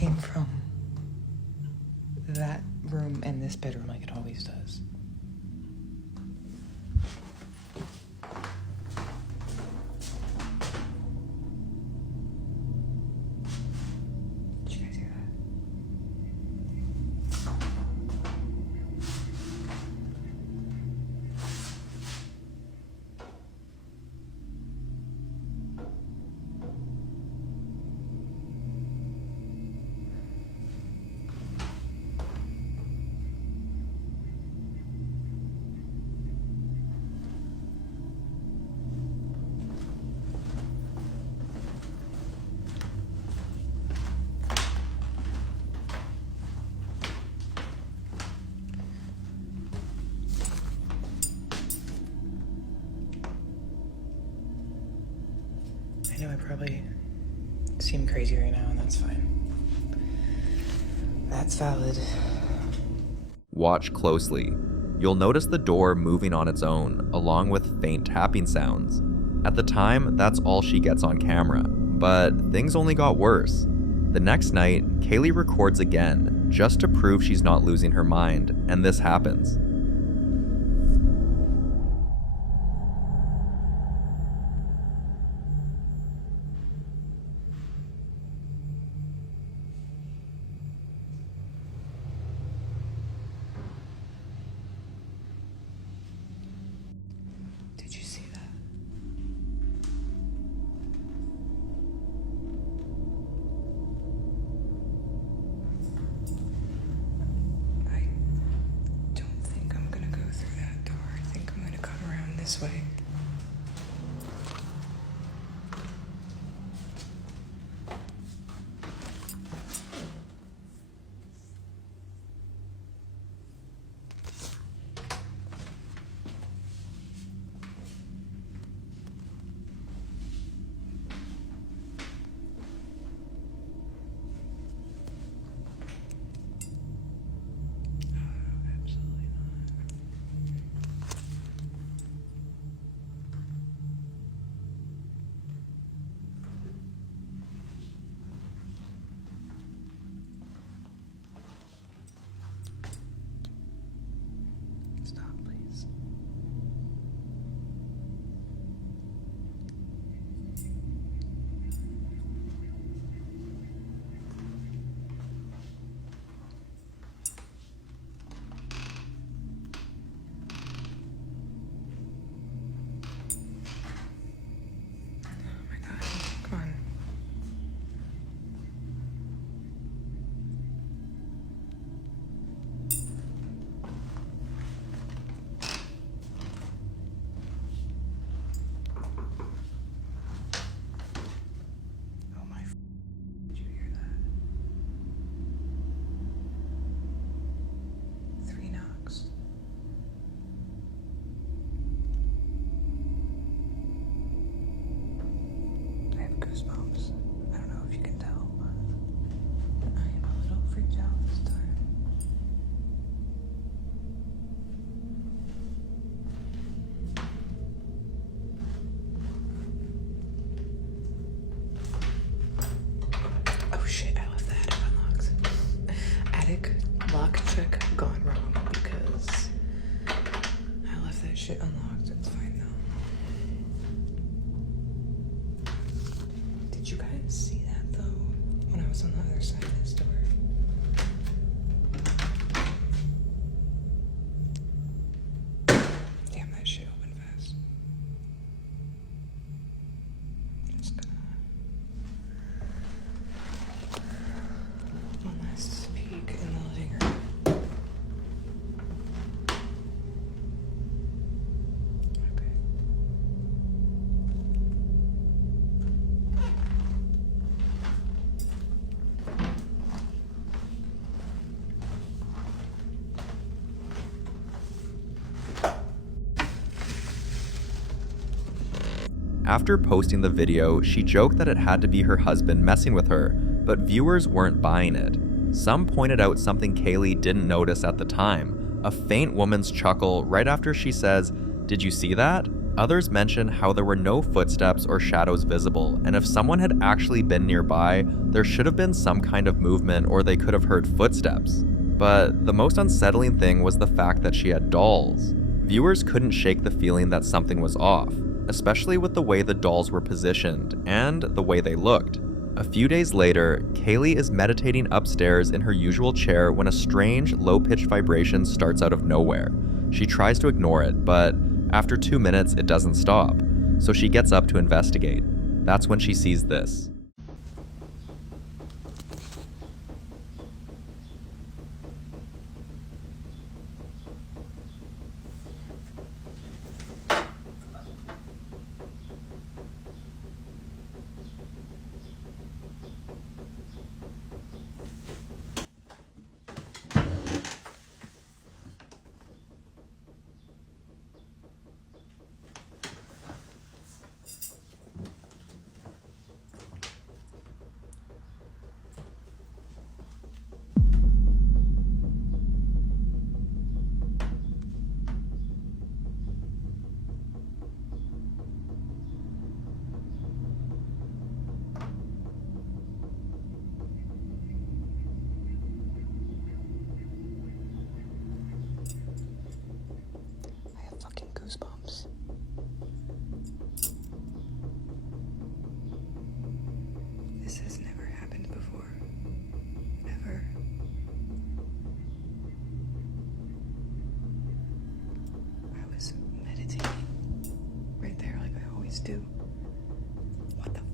came from that room and this bedroom like it always does. Did you guys hear that? I know I probably seem crazy right now, and that's fine. That's valid. Watch closely. You'll notice the door moving on its own, along with faint tapping sounds. At the time, that's all she gets on camera, but things only got worse. The next night, Kaylee records again, just to prove she's not losing her mind, and this happens. Did you see that? I don't think I'm gonna go through that door. I think I'm gonna come around this way. Stop, please. Oh my God, come on. Oh my, did you hear that? 3 knocks. I have goosebumps. I don't know if you can tell, but I am a little freaked out this time. Oh shit, I left the attic unlocked. Attic lock check gone wrong because I left that shit unlocked. It's fine though. Did you guys see that though? When I was on the other side of this door. Damn, that shit opened fast. Just gonna one last peek in the living room. Okay. After posting the video, she joked that it had to be her husband messing with her, but viewers weren't buying it. Some pointed out something Kaylee didn't notice at the time, a faint woman's chuckle right after she says, "Did you see that?" Others mention how there were no footsteps or shadows visible, and if someone had actually been nearby, there should have been some kind of movement or they could have heard footsteps. But the most unsettling thing was the fact that she had dolls. Viewers couldn't shake the feeling that something was off, especially with the way the dolls were positioned and the way they looked. A few days later, Kaylee is meditating upstairs in her usual chair when a strange, low-pitched vibration starts out of nowhere. She tries to ignore it, but after 2 minutes, it doesn't stop, so she gets up to investigate. That's when she sees this. Fucking goosebumps. This has never happened before. Ever. I was meditating right there like I always do. What the f?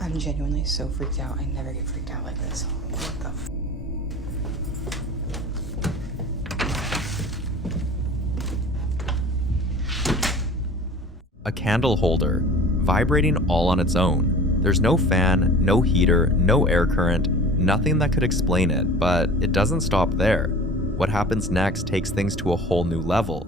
I'm genuinely so freaked out. I never get freaked out like this. What the f? A candle holder, vibrating all on its own. There's no fan, no heater, no air current, nothing that could explain it, but it doesn't stop there. What happens next takes things to a whole new level.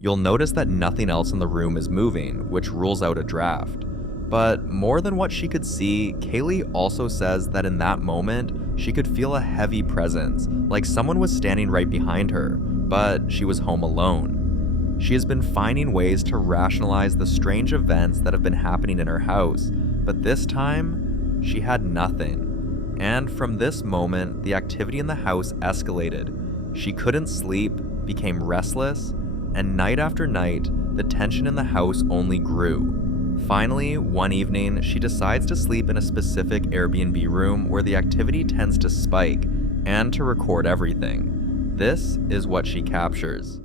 You'll notice that nothing else in the room is moving, which rules out a draft. But more than what she could see, Kaylee also says that in that moment, she could feel a heavy presence, like someone was standing right behind her, but she was home alone. She has been finding ways to rationalize the strange events that have been happening in her house, but this time, she had nothing. And from this moment, the activity in the house escalated. She couldn't sleep, became restless, and night after night, the tension in the house only grew. Finally, one evening, she decides to sleep in a specific Airbnb room where the activity tends to spike, and to record everything. This is what she captures.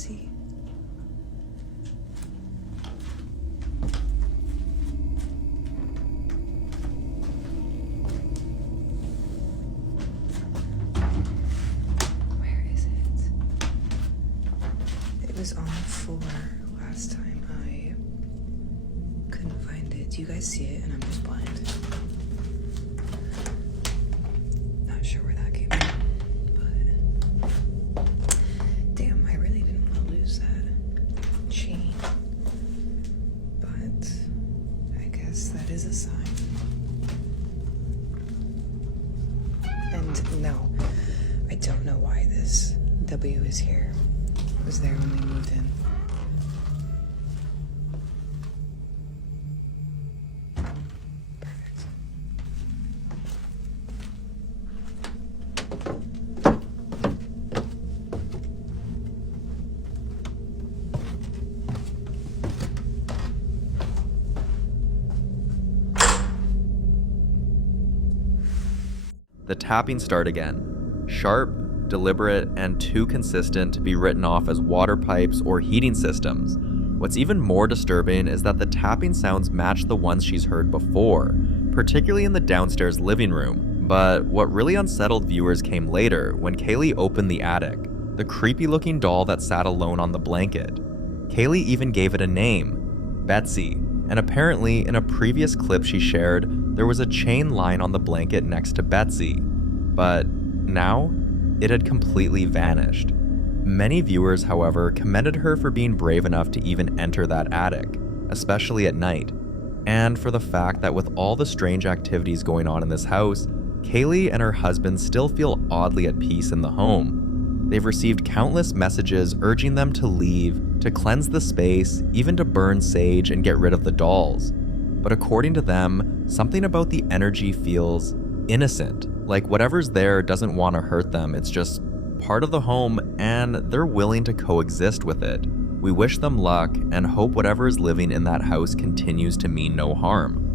Betsy. Where is it? It was on the floor last time. I couldn't find it. Do you guys see it? And I'm just blind. Not sure where that came from, but damn, I really didn't want to lose that chain. But I guess that is a sign. And no, I don't know why this W is here. It was there when we moved in. The tapping started again. Sharp, deliberate, and too consistent to be written off as water pipes or heating systems. What's even more disturbing is that the tapping sounds match the ones she's heard before, particularly in the downstairs living room. But what really unsettled viewers came later when Kaylee opened the attic, the creepy looking doll that sat alone on the blanket. Kaylee even gave it a name, Betsy, and apparently in a previous clip she shared, there was a chain line on the blanket next to Betsy. But now, it had completely vanished. Many viewers, however, commended her for being brave enough to even enter that attic, especially at night, and for the fact that with all the strange activities going on in this house, Kaylee and her husband still feel oddly at peace in the home. They've received countless messages urging them to leave, to cleanse the space, even to burn sage and get rid of the dolls. But according to them, something about the energy feels innocent, like whatever's there doesn't want to hurt them, it's just part of the home and they're willing to coexist with it. We wish them luck and hope whatever is living in that house continues to mean no harm.